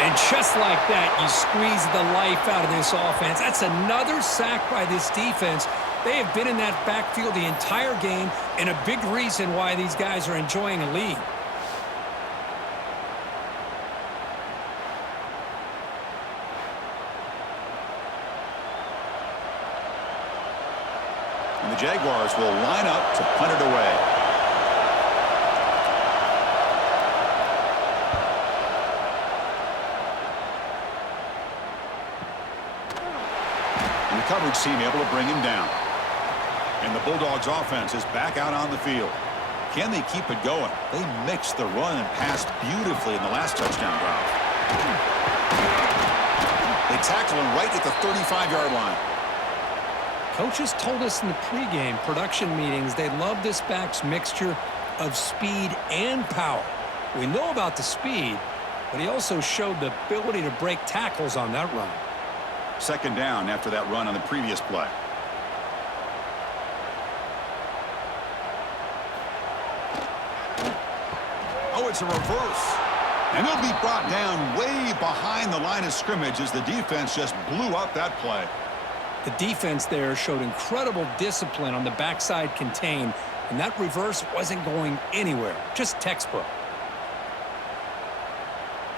And just like that, you squeeze the life out of this offense. That's another sack by this defense. They have been in that backfield the entire game, and a big reason why these guys are enjoying a lead. And the Jaguars will line up to punt it away. Coverage team able to bring him down. And the Bulldogs offense is back out on the field. Can they keep it going? They mixed the run and pass beautifully in the last touchdown drive. They tackle him right at the 35-yard line. Coaches told us in the pregame production meetings they love this back's mixture of speed and power. We know about the speed, but he also showed the ability to break tackles on that run. 2nd down after that run on the previous play. Oh, it's a reverse. And they'll be brought down way behind the line of scrimmage as the defense just blew up that play. The defense there showed incredible discipline on the backside contain, and that reverse wasn't going anywhere. Just textbook.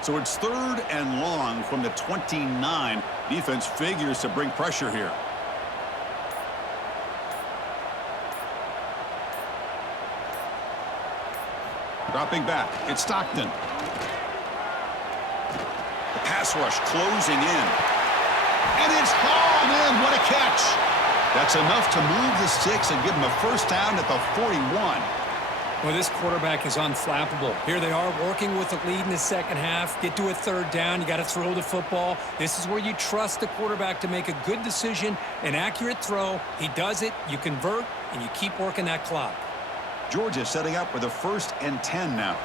So it's 3rd and long from the 29. Defense figures to bring pressure here. Dropping back, it's Stockton. The pass rush closing in. And it's hauled in. What a catch. That's enough to move the sticks and give them a 1st down at the 41. Well, this quarterback is unflappable. Here they are working with the lead in the 2nd half. Get to a 3rd down. You got to throw the football. This is where you trust the quarterback to make a good decision, an accurate throw. He does it, you convert, and you keep working that clock. Georgia setting up for the 1st and 10 now.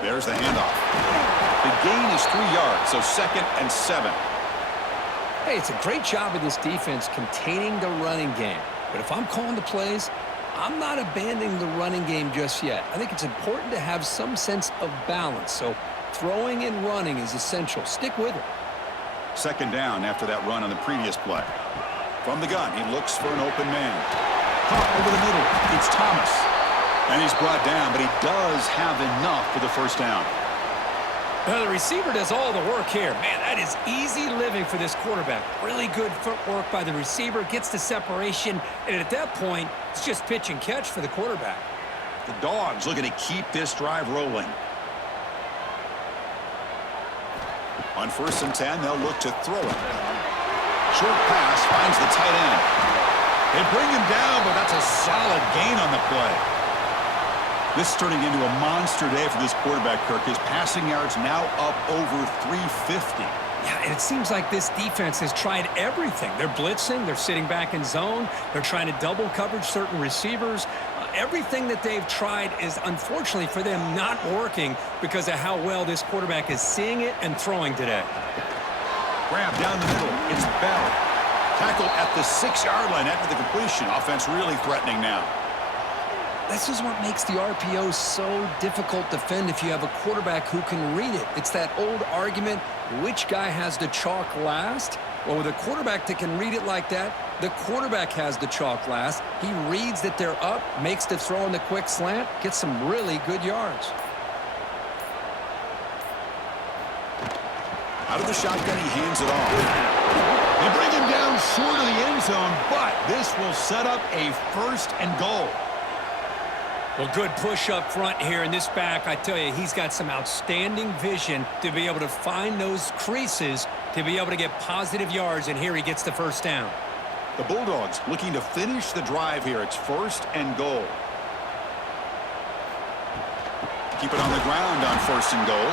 There's the handoff. The gain is 3 yards, so 2nd and 7. Hey, it's a great job of this defense containing the running game. But if I'm calling the plays, I'm not abandoning the running game just yet. I think it's important to have some sense of balance. So throwing and running is essential. Stick with it. 2nd down after that run on the previous play. From the gun, he looks for an open man. Caught over the middle. It's Thomas. And he's brought down, but he does have enough for the 1st down. Now, the receiver does all the work here. Man, that is easy living for this quarterback. Really good footwork by the receiver, gets the separation, and at that point, it's just pitch and catch for the quarterback. The Dogs looking to keep this drive rolling. On 1st and 10, they'll look to throw it. Short pass finds the tight end. They bring him down, but that's a solid gain on the play. This is turning into a monster day for this quarterback, Kirk. His passing yards now up over 350. Yeah, and it seems like this defense has tried everything. They're blitzing, they're sitting back in zone, they're trying to double coverage certain receivers. Everything that they've tried is, unfortunately for them, not working because of how well this quarterback is seeing it and throwing today. Grab down the middle. It's Bell. Tackle at the 6-yard line after the completion. Offense really threatening now. This is what makes the RPO so difficult to defend if you have a quarterback who can read it. It's that old argument, which guy has the chalk last? Well, with a quarterback that can read it like that, the quarterback has the chalk last. He reads that they're up, makes the throw in the quick slant, gets some really good yards. Out of the shotgun, he hands it off. They bring him down short of the end zone, but this will set up a 1st and goal. Well, good push up front here in this back. I tell you, he's got some outstanding vision to be able to find those creases to be able to get positive yards, and here he gets the first down. The Bulldogs looking to finish the drive here. It's 1st and goal. Keep it on the ground on 1st and goal.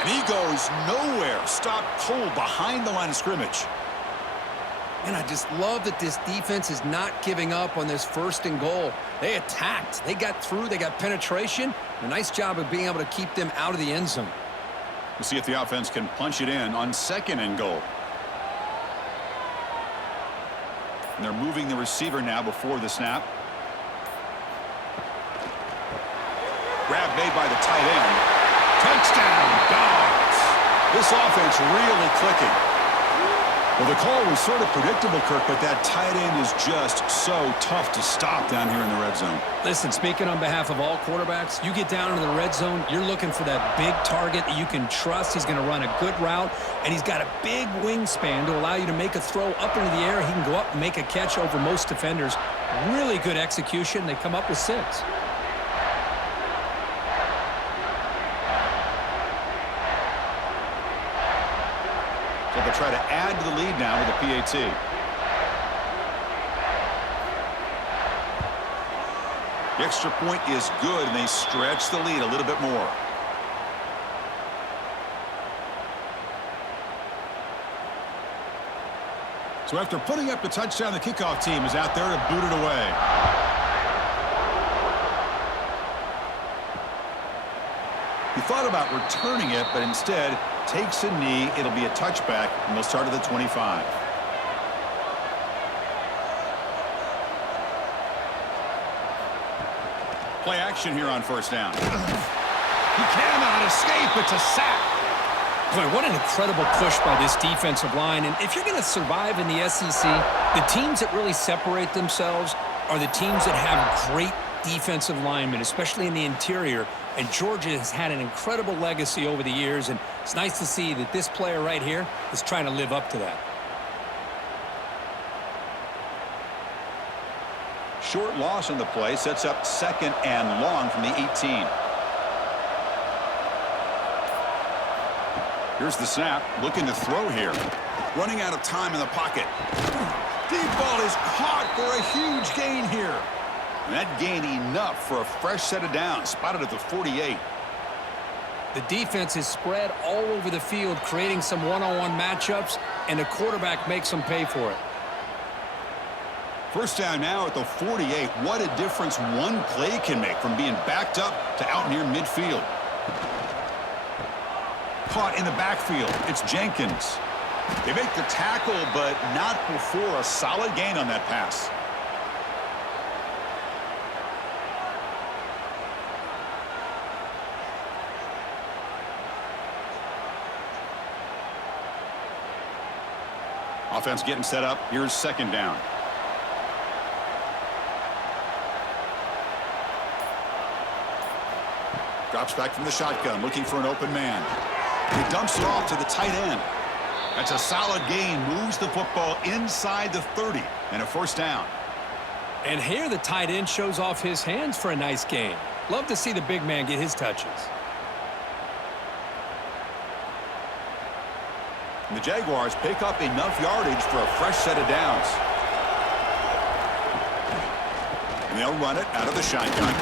And he goes nowhere. Stopped cold behind the line of scrimmage. And I just love that this defense is not giving up on this 1st and goal. They attacked. They got through. They got penetration. A nice job of being able to keep them out of the end zone. We'll see if the offense can punch it in on 2nd and goal. And they're moving the receiver now before the snap. Grab made by the tight end. Touchdown, Dogs. This offense really clicking. Well, the call was sort of predictable, Kirk, but that tight end is just so tough to stop down here in the red zone. Listen, speaking on behalf of all quarterbacks, you get down into the red zone, you're looking for that big target that you can trust. He's going to run a good route, and he's got a big wingspan to allow you to make a throw up into the air. He can go up and make a catch over most defenders. Really good execution. They come up with 6. So they'll try to add to the lead now with a PAT. The extra point is good, and they stretch the lead a little bit more. So after putting up the touchdown, the kickoff team is out there to boot it away. He thought about returning it, but instead takes a knee. It'll be a touchback, and they'll start at the 25. Play action here on 1st down. He cannot escape. It's a sack. Boy, what an incredible push by this defensive line. And if you're going to survive in the SEC, the teams that really separate themselves are the teams that have great defensive linemen, especially in the interior. And Georgia has had an incredible legacy over the years, and it's nice to see that this player right here is trying to live up to that. Short loss on the play sets up 2nd and long from the 18. Here's the snap, looking to throw here. Running out of time in the pocket. Deep ball is caught for a huge gain here. And that gained enough for a fresh set of downs, spotted at the 48. The defense is spread all over the field, creating some one-on-one matchups, and the quarterback makes them pay for it. 1st down now at the 48. What a difference one play can make from being backed up to out near midfield. Caught in the backfield. It's Jenkins. They make the tackle, but not before a solid gain on that pass. Offense getting set up. Here's 2nd down. Drops back from the shotgun, looking for an open man. He dumps it off to the tight end. That's a solid gain. Moves the football inside the 30 and a 1st down. And here the tight end shows off his hands for a nice gain. Love to see the big man get his touches. And the Jaguars pick up enough yardage for a fresh set of downs. And they'll run it out of the shotgun.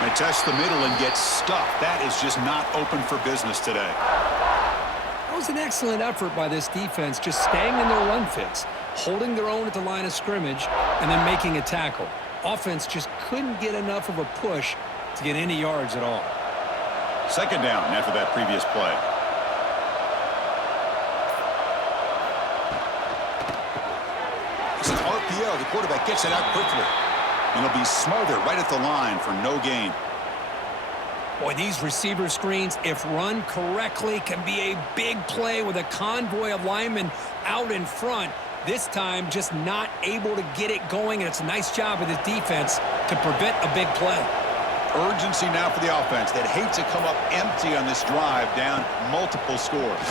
They test the middle and get stuffed. That is just not open for business today. That was an excellent effort by this defense, just staying in their run fits, holding their own at the line of scrimmage, and then making a tackle. Offense just couldn't get enough of a push to get any yards at all. 2nd down after that previous play. It's an RPO. The quarterback gets it out quickly. And he'll be smothered right at the line for no gain. Boy, these receiver screens, if run correctly, can be a big play with a convoy of linemen out in front. This time, just not able to get it going, and it's a nice job of the defense to prevent a big play. Urgency now for the offense that hate to come up empty on this drive, down multiple scores.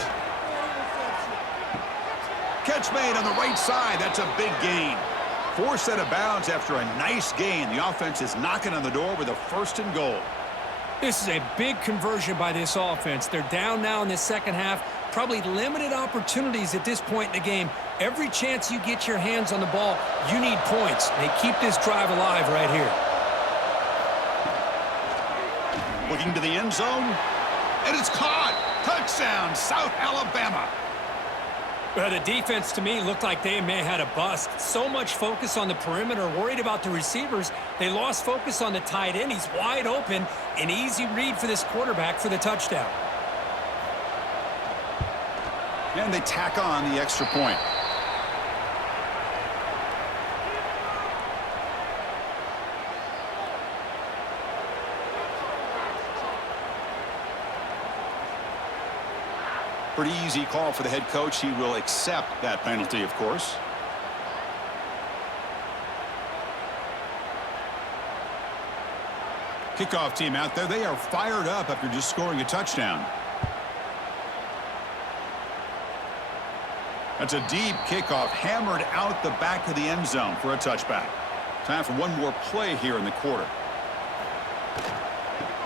Catch made on the right side. That's a big gain. Forced out of bounds after a nice gain. The offense is knocking on the door with a 1st and goal. This is a big conversion by this offense. They're down now in the second half. Probably limited opportunities at this point in the game. Every chance you get your hands on the ball, you need points. They keep this drive alive right here. Looking to the end zone. And it's caught. Touchdown, South Alabama. Well, the defense, to me, looked like they may have had a bust. So much focus on the perimeter, worried about the receivers. They lost focus on the tight end. He's wide open. An easy read for this quarterback for the touchdown. And they tack on the extra point. Pretty easy call for the head coach. He will accept that penalty, of course. Kickoff team out there. They are fired up after just scoring a touchdown. That's a deep kickoff, hammered out the back of the end zone for a touchback. Time for one more play here in the quarter.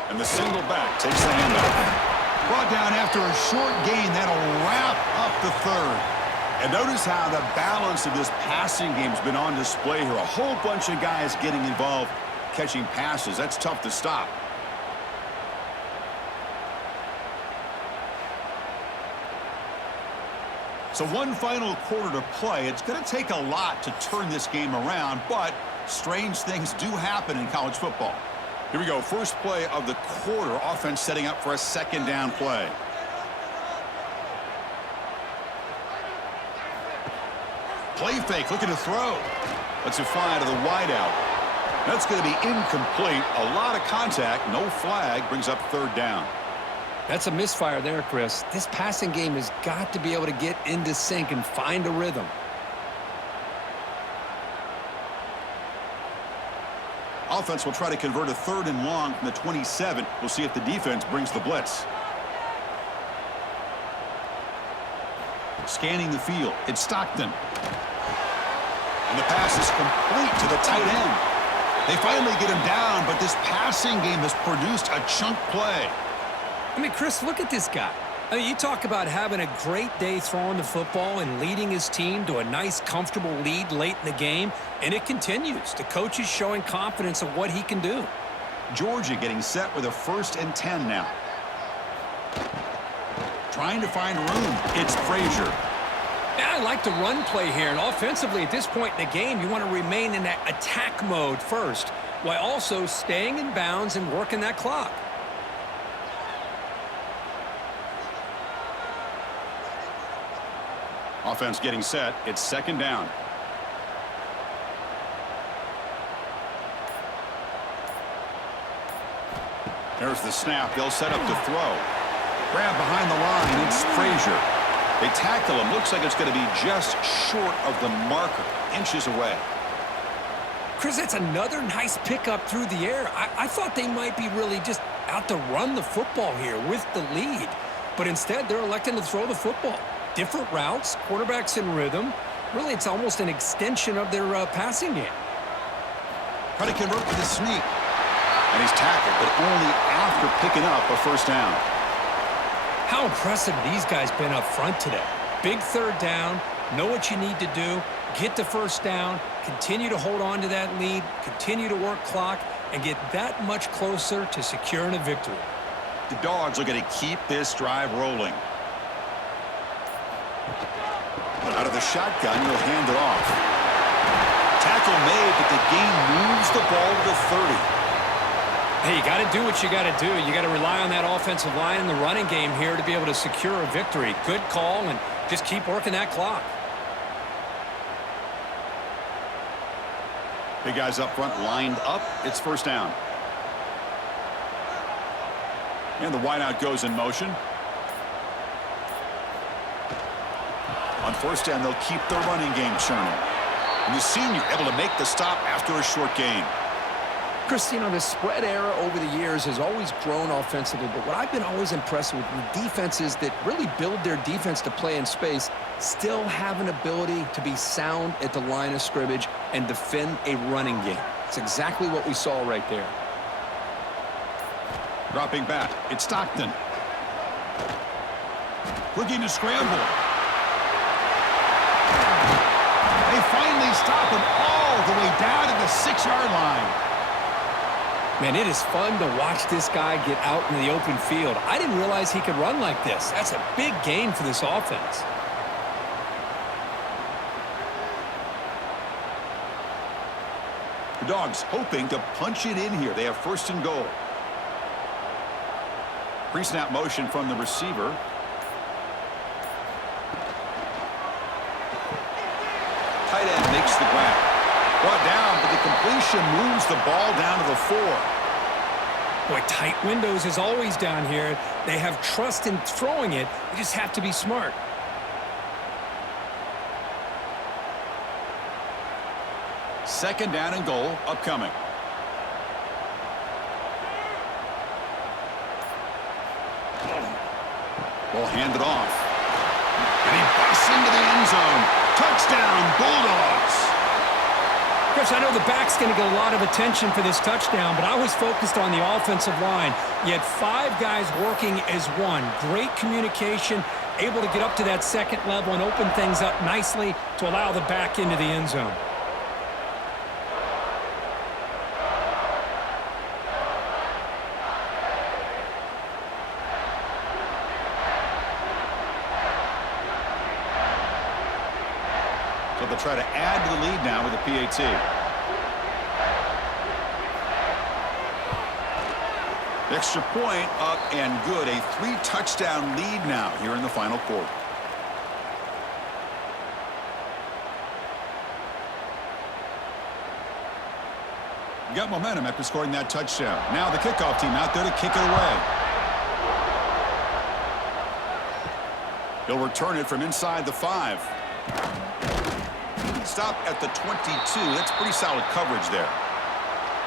And the single back takes the handoff. Brought down after a short gain. That'll wrap up the 3rd. And notice how the balance of this passing game has been on display here. A whole bunch of guys getting involved, catching passes. That's tough to stop. So one final quarter to play. It's going to take a lot to turn this game around, but strange things do happen in college football. Here we go. First play of the quarter. Offense setting up for a 2nd down play. Play fake. Looking to throw. Lets it fly to the wideout. That's going to be incomplete. A lot of contact. No flag. Brings up 3rd down. That's a misfire there, Chris. This passing game has got to be able to get into sync and find a rhythm. Offense will try to convert a 3rd and long from the 27. We'll see if the defense brings the blitz. Scanning the field. It's Stockton. And the pass is complete to the tight end. They finally get him down, but this passing game has produced a chunk play. I mean, Chris, look at this guy. I mean, you talk about having a great day throwing the football and leading his team to a nice, comfortable lead late in the game, and it continues. The coach is showing confidence of what he can do. Georgia getting set with a 1st and 10 now. Trying to find room. It's Frazier. Yeah, I like the run play here, and offensively at this point in the game, you want to remain in that attack mode first, while also staying in bounds and working that clock. Offense getting set. It's 2nd down. There's the snap. They'll set up to throw. Grab behind the line. It's Frazier. They tackle him. Looks like it's going to be just short of the marker. Inches away. Chris, that's another nice pickup through the air. I thought they might be really just out to run the football here with the lead. But instead, they're electing to throw the football. Different routes, quarterbacks in rhythm. Really, it's almost an extension of their passing game. Try to convert with a sneak. And he's tackled, but only after picking up a 1st down. How impressive these guys been up front today. Big 3rd down, know what you need to do, get the 1st down, continue to hold on to that lead, continue to work clock, and get that much closer to securing a victory. The Dogs are going to keep this drive rolling. Out of the shotgun, he'll hand it off. Tackle made, but the game moves the ball to the 30. Hey, you got to do what you got to do. You got to rely on that offensive line in the running game here to be able to secure a victory. Good call, and just keep working that clock. Big guys up front lined up. It's 1st down. And the wideout goes in motion. On 1st down, they'll keep their running game churning. And the senior able to make the stop after a short gain. Christine, this spread era over the years has always grown offensively, but what I've been always impressed with defenses that really build their defense to play in space still have an ability to be sound at the line of scrimmage and defend a running game. It's exactly what we saw right there. Dropping back, it's Stockton. Looking to scramble. They finally stop him all the way down to the 6-yard line. Man, it is fun to watch this guy get out in the open field. I didn't realize he could run like this. That's a big gain for this offense. The Dogs hoping to punch it in here. They have 1st and goal. Pre-snap motion from the receiver. Tight end makes the grab. Brought down, but the completion moves the ball down to the 4. Boy, tight windows is always down here. They have trust in throwing it. They just have to be smart. Second down and goal upcoming. Ball handed off. And he busts into the end zone. Touchdown, Bulldogs. Chris, I know the back's going to get a lot of attention for this touchdown, but I was focused on the offensive line. You had 5 guys working as one. Great communication, able to get up to that second level and open things up nicely to allow the back into the end zone. So they'll try to add to the lead now with a PAT. Extra point up and good. A 3-touchdown lead now here in the final quarter. Got momentum after scoring that touchdown. Now the kickoff team out there to kick it away. He'll return it from inside the 5. Stop at the 22. That's pretty solid coverage there.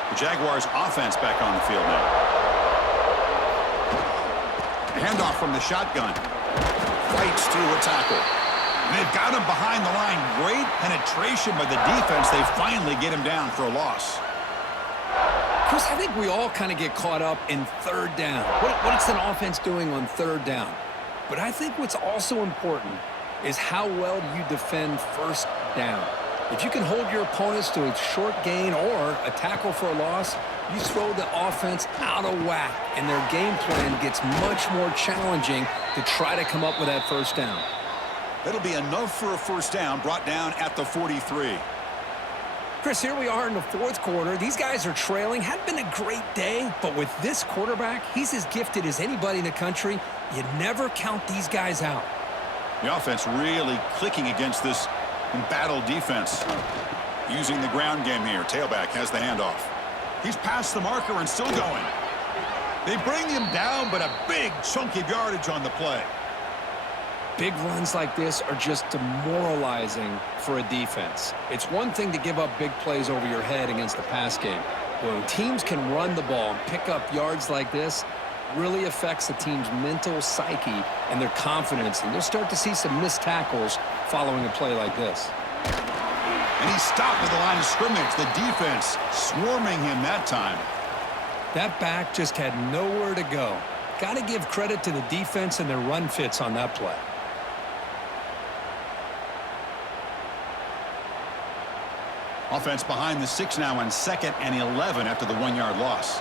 The Jaguars offense back on the field now. Handoff from the shotgun. Fights through a tackle. And they've got him behind the line. Great penetration by the defense. They finally get him down for a loss. Chris, I think we all kind of get caught up in 3rd down. What's an offense doing on 3rd down? But I think what's also important is how well you defend 1st down. If you can hold your opponents to a short gain or a tackle for a loss, you throw the offense out of whack, and their game plan gets much more challenging to try to come up with that 1st down. That'll be enough for a 1st down, brought down at the 43. Chris, here we are in the 4th quarter. These guys are trailing. Hadn't been a great day, but with this quarterback, he's as gifted as anybody in the country. You never count these guys out. The offense really clicking against this embattled defense. Using the ground game here. Tailback has the handoff. He's past the marker and still going. They bring him down, but a big chunk of yardage on the play. Big runs like this are just demoralizing for a defense. It's one thing to give up big plays over your head against the pass game. When teams can run the ball and pick up yards like this, really affects the team's mental psyche and their confidence. And you'll start to see some missed tackles following a play like this. And he stopped at the line of scrimmage. The defense swarming him that time. That back just had nowhere to go. Got to give credit to the defense and their run fits on that play. Offense behind the 6 now on 2nd and 11 after the 1-yard loss.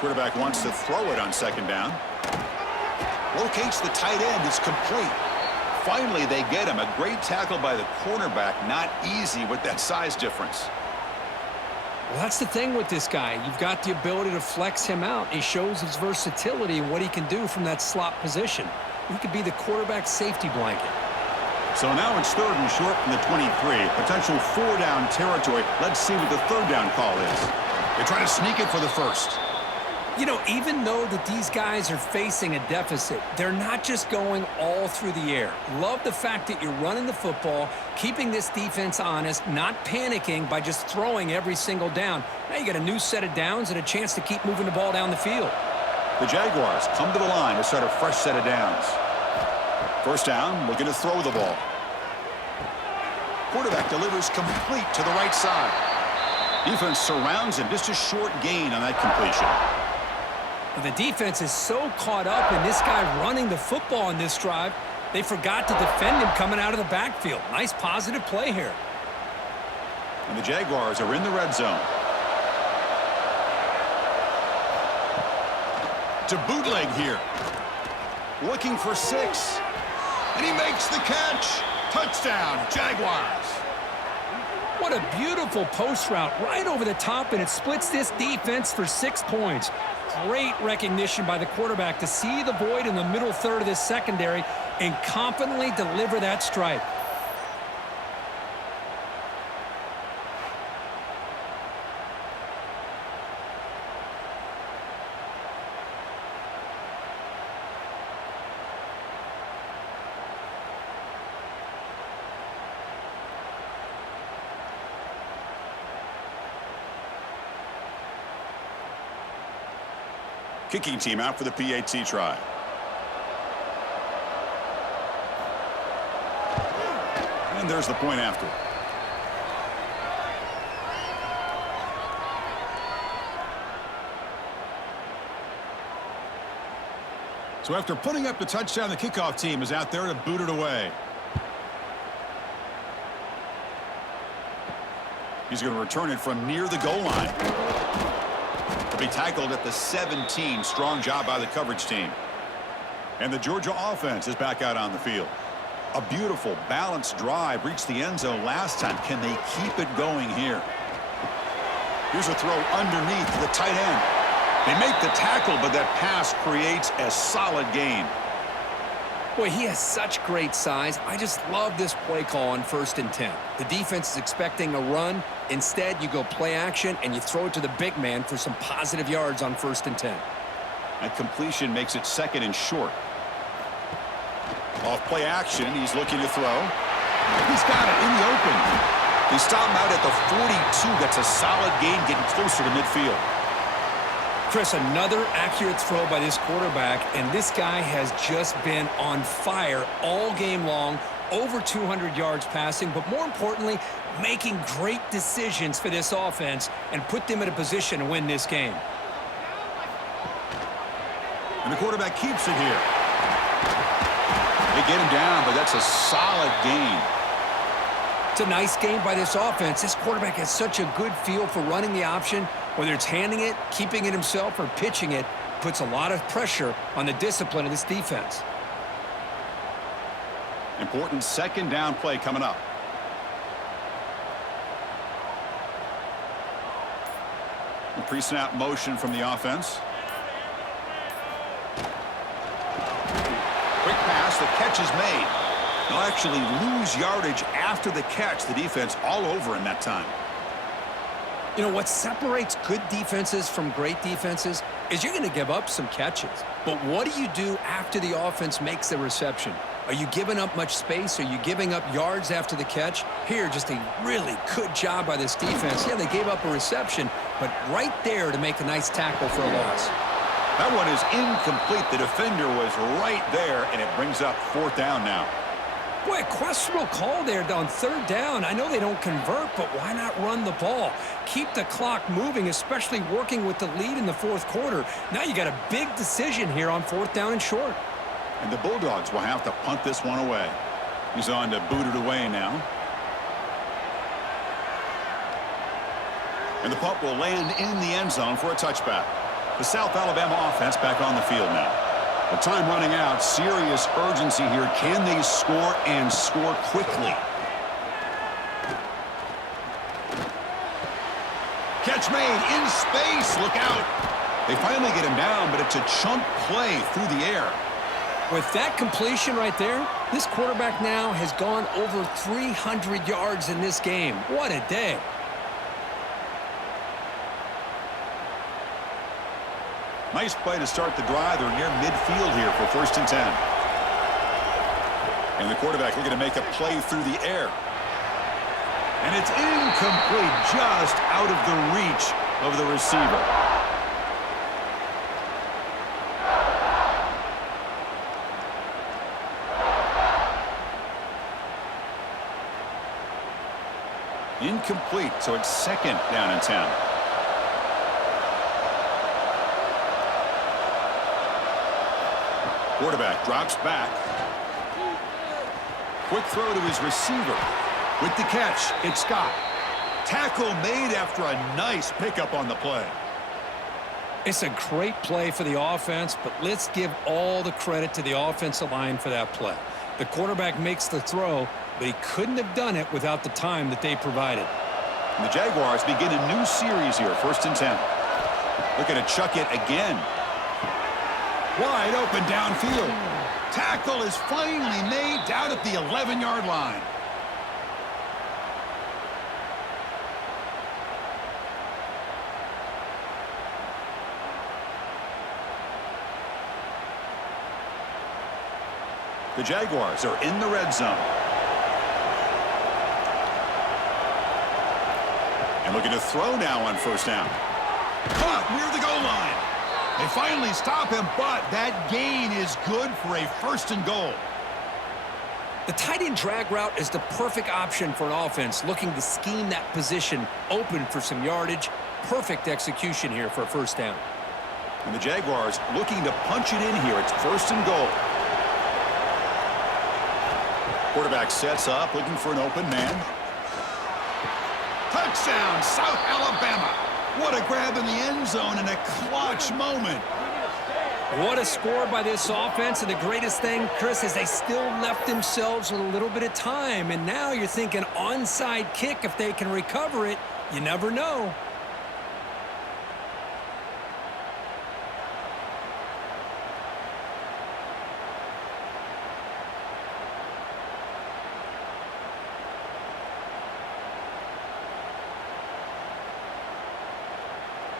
Quarterback wants to throw it on 2nd down. Locates the tight end. It's complete. Finally, they get him. A great tackle by the cornerback. Not easy with that size difference. Well, that's the thing with this guy. You've got the ability to flex him out. He shows his versatility and what he can do from that slot position. He could be the quarterback safety blanket. So now it's 3rd and short from the 23. Potential 4-down territory. Let's see what the 3rd down call is. They try to sneak it for the 1st. You know, even though that these guys are facing a deficit, they're not just going all through the air. Love the fact that you're running the football, keeping this defense honest, not panicking by just throwing every single down. Now you got a new set of downs and a chance to keep moving the ball down the field. The Jaguars come to the line to start a fresh set of downs. First down, looking to throw the ball. Quarterback delivers complete to the right side. Defense surrounds him, just a short gain on that completion. The defense is so caught up in this guy running the football on this drive, they forgot to defend him coming out of the backfield. Nice positive play here. And the Jaguars are in the red zone. To bootleg here. Looking for 6. And he makes the catch. Touchdown, Jaguars. What a beautiful post route right over the top, and it splits this defense for 6 points. Great recognition by the quarterback to see the void in the middle third of this secondary and confidently deliver that strike. Kicking team out for the PAT try. And there's the point after. So after putting up the touchdown, the kickoff team is out there to boot it away. He's going to return it from near the goal line. Be tackled at the 17. Strong job by the coverage team. And the Georgia offense is back out on the field. A beautiful, balanced drive reached the end zone last time. Can they keep it going here? Here's a throw underneath to the tight end. They make the tackle, but that pass creates a solid gain. Boy, he has such great size. I just love this play call on 1st and 10. The defense is expecting a run. Instead, you go play action, and you throw it to the big man for some positive yards on 1st and 10. That completion makes it 2nd and short. Off play action, he's looking to throw. He's got it in the open. They stop him out at the 42. That's a solid gain, getting closer to midfield. Chris, another accurate throw by this quarterback, and this guy has just been on fire all game long, over 200 yards passing, but more importantly, making great decisions for this offense and put them in a position to win this game. And the quarterback keeps it here. They get him down, but that's a solid gain. It's a nice game by this offense. This quarterback has such a good feel for running the option. Whether it's handing it, keeping it himself, or pitching it, puts a lot of pressure on the discipline of this defense. Important 2nd down play coming up. A pre-snap motion from the offense. Quick pass, the catch is made. They'll actually lose yardage after the catch. The defense all over in that time. You know, what separates good defenses from great defenses is you're going to give up some catches. But what do you do after the offense makes the reception? Are you giving up much space? Are you giving up yards after the catch? Here, just a really good job by this defense. Yeah, they gave up a reception, but right there to make a nice tackle for a loss. That one is incomplete. The defender was right there, and it brings up 4th down now. Boy, a questionable call there on 3rd down. I know they don't convert, but why not run the ball? Keep the clock moving, especially working with the lead in the 4th quarter. Now you got a big decision here on 4th down and short. And the Bulldogs will have to punt this one away. He's on to boot it away now. And the punt will land in the end zone for a touchback. The South Alabama offense back on the field now. The time running out. Serious urgency here. Can they score and score quickly? Catch made in space. Look out. They finally get him down, but it's a chunk play through the air. With that completion right there, this quarterback now has gone over 300 yards in this game. What a day. Nice play to start the drive. They're near midfield here for 1st and 10. And the quarterback looking to make a play through the air. And it's incomplete, just out of the reach of the receiver. Incomplete, so it's 2nd down and 10. Quarterback drops back. Quick throw to his receiver. With the catch, it's Scott. Tackle made after a nice pickup on the play. It's a great play for the offense, but let's give all the credit to the offensive line for that play. The quarterback makes the throw, but he couldn't have done it without the time that they provided. And the Jaguars begin a new series here, 1st and 10. Looking to chuck it again. Wide open downfield. Tackle is finally made down at the 11-yard line. The Jaguars are in the red zone. And looking to throw now on 1st down. Caught near the goal line. They finally stop him, but that gain is good for a 1st and goal. The tight end drag route is the perfect option for an offense looking to scheme that position open for some yardage. Perfect execution here for a 1st down. And the Jaguars looking to punch it in here. It's 1st and goal. Quarterback sets up, looking for an open man. Touchdown, South Alabama. What a grab in the end zone and a clutch moment. What a score by this offense, and the greatest thing, Chris, is they still left themselves with a little bit of time, and now you're thinking onside kick if they can recover it. You never know.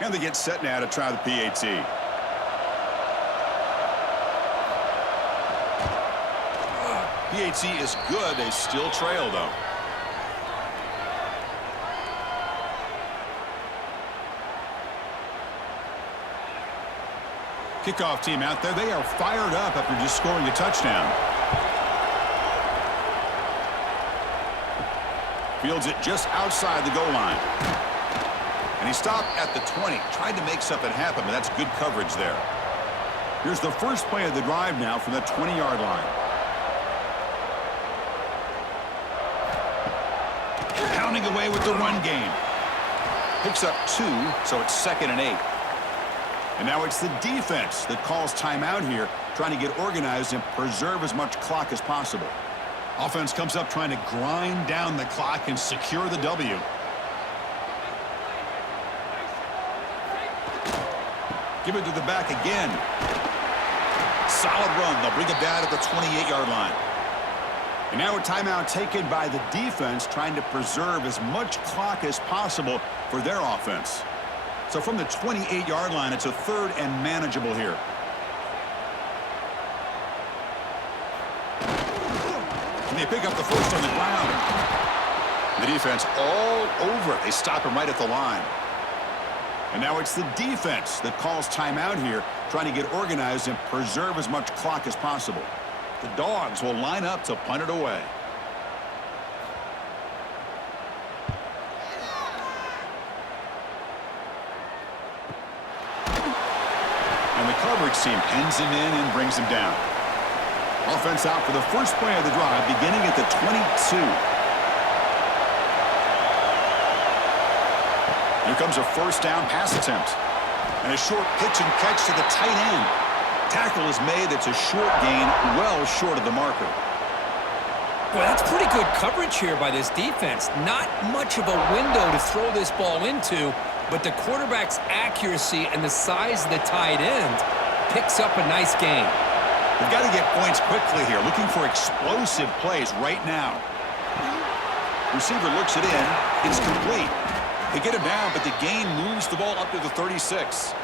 And they get set now to try the PAT. PAT is good. They still trail, though. Kickoff team out there. They are fired up after just scoring a touchdown. Fields it just outside the goal line. And he stopped at the 20. Tried to make something happen, but that's good coverage there. Here's the first play of the drive now from the 20-yard line. Pounding away with the run game. Picks up 2, so it's 2nd and 8. And now it's the defense that calls timeout here, trying to get organized and preserve as much clock as possible. Offense comes up trying to grind down the clock and secure the W. Give it to the back again. Solid run. They'll bring it down at the 28-yard line. And now a timeout taken by the defense, trying to preserve as much clock as possible for their offense. So from the 28-yard line, it's a 3rd and manageable here. And they pick up the first on the ground. The defense all over it. They stop him right at the line. And now it's the defense that calls timeout here, trying to get organized and preserve as much clock as possible. The Dogs will line up to punt it away. And the coverage team pins him in and brings him down. Offense out for the first play of the drive, beginning at the 22. Here comes a 1st down pass attempt. And a short pitch and catch to the tight end. Tackle is made. That's a short gain, well short of the marker. Well, that's pretty good coverage here by this defense. Not much of a window to throw this ball into, but the quarterback's accuracy and the size of the tight end picks up a nice gain. They've got to get points quickly here, looking for explosive plays right now. Receiver looks it in. It's complete. They get him down, but the gain moves the ball up to the 36.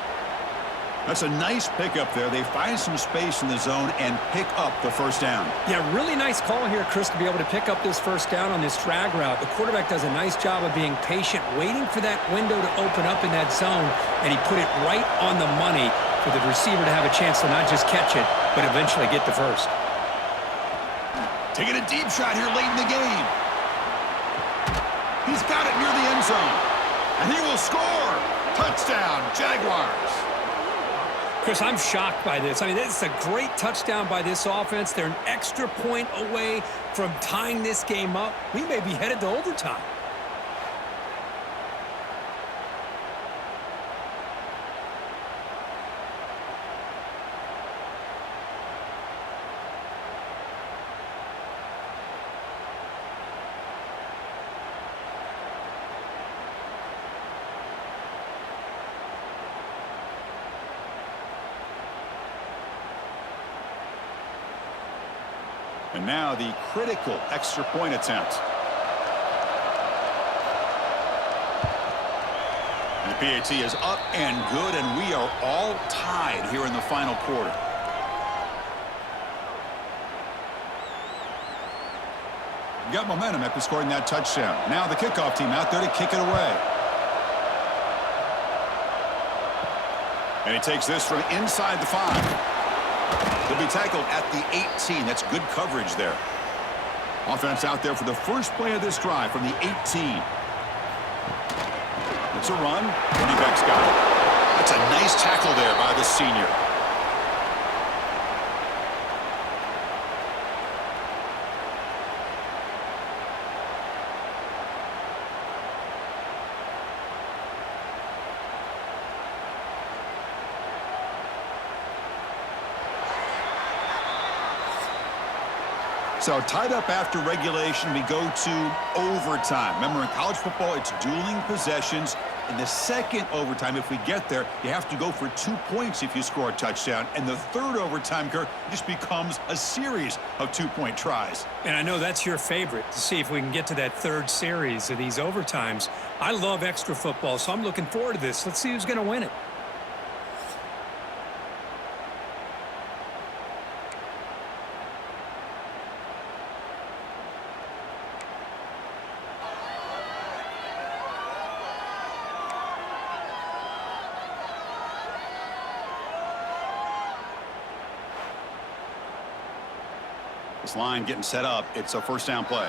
That's a nice pickup there. They find some space in the zone and pick up the first down. Yeah, really nice call here, Chris, to be able to pick up this first down on this drag route. The quarterback does a nice job of being patient, waiting for that window to open up in that zone, and he put it right on the money for the receiver to have a chance to not just catch it, but eventually get the first. Taking a deep shot here late in the game. He's got it near the end zone, and he will score. Touchdown, Jaguars. Chris, I'm shocked by this. I mean, this is a great touchdown by this offense. They're an extra point away from tying this game up. We may be headed to overtime. And now the critical extra point attempt. And the PAT is up and good, and we are all tied here in the final quarter. Got momentum after scoring that touchdown. Now the kickoff team out there to kick it away. And he takes this from inside the 5. He'll be tackled at the 18. That's good coverage there. Offense out there for the first play of this drive from the 18. It's a run. Running back's got it. That's a nice tackle there by the senior. So tied up after regulation, we go to overtime. Remember, in college football, it's dueling possessions. In the second overtime, if we get there, you have to go for 2 points if you score a touchdown. And the third overtime, Kirk, just becomes a series of 2-point tries. And I know that's your favorite, to see if we can get to that third series of these overtimes. I love extra football, so I'm looking forward to this. Let's see who's going to win it. This line getting set up. It's a first down play.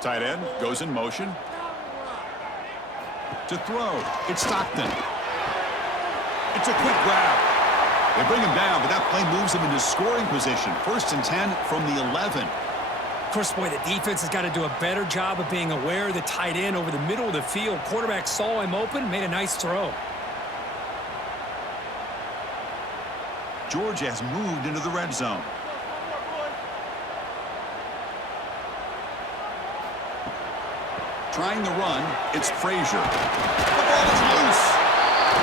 Tight end goes in motion. To throw. It's Stockton. It's a quick grab. They bring him down, but that play moves him into scoring position. 1st and 10 from the 11. Of course, boy, the defense has got to do a better job of being aware of the tight end over the middle of the field. Quarterback saw him open, made a nice throw. Georgia has moved into the red zone. Trying the run, it's Frazier. The ball is loose.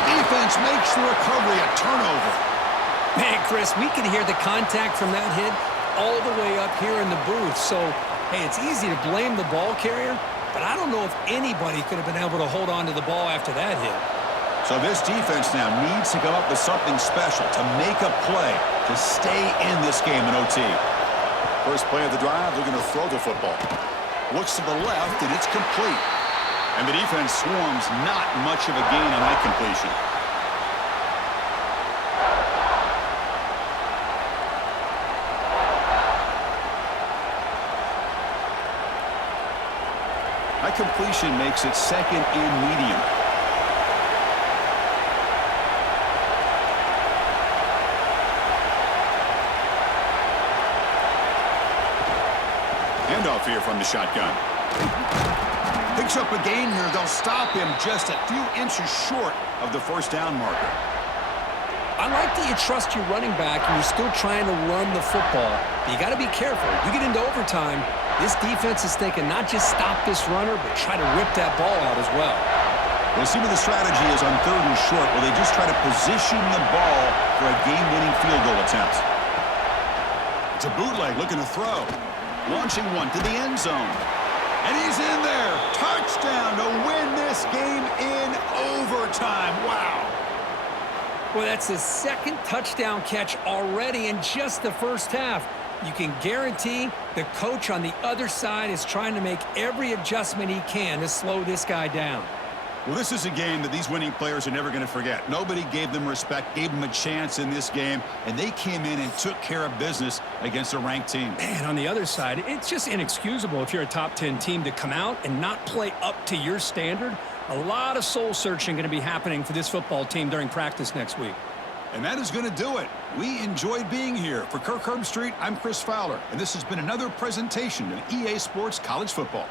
Defense makes the recovery a turnover. Man, Chris, we can hear the contact from that hit all the way up here in the booth. So, hey, it's easy to blame the ball carrier, but I don't know if anybody could have been able to hold on to the ball after that hit. So this defense now needs to come up with something special to make a play to stay in this game in OT. First play of the drive, they're going to throw the football. Looks to the left, and it's complete. And the defense swarms, not much of a gain on that completion. That completion makes it second and medium. Handoff here from the shotgun. Picks up a gain here. They'll stop him just a few inches short of the first down marker. I like that you trust your running back and you're still trying to run the football. But you got to be careful. You get into overtime, this defense is thinking not just stop this runner, but try to rip that ball out as well. We'll see what the strategy is on 3rd and short, where they just try to position the ball for a game-winning field goal attempt. It's a bootleg looking to throw. Launching one to the end zone. And he's in there. Touchdown to win this game in overtime. Wow. Well, that's his second touchdown catch already in just the first half. You can guarantee the coach on the other side is trying to make every adjustment he can to slow this guy down. Well, this is a game that these winning players are never going to forget. Nobody gave them respect, gave them a chance in this game, and they came in and took care of business against a ranked team. And on the other side, it's just inexcusable if you're a top 10 team to come out and not play up to your standard. A lot of soul-searching going to be happening for this football team during practice next week. And that is going to do it. We enjoyed being here. For Kirk Herbstreit, I'm Chris Fowler, and this has been another presentation of EA Sports College Football.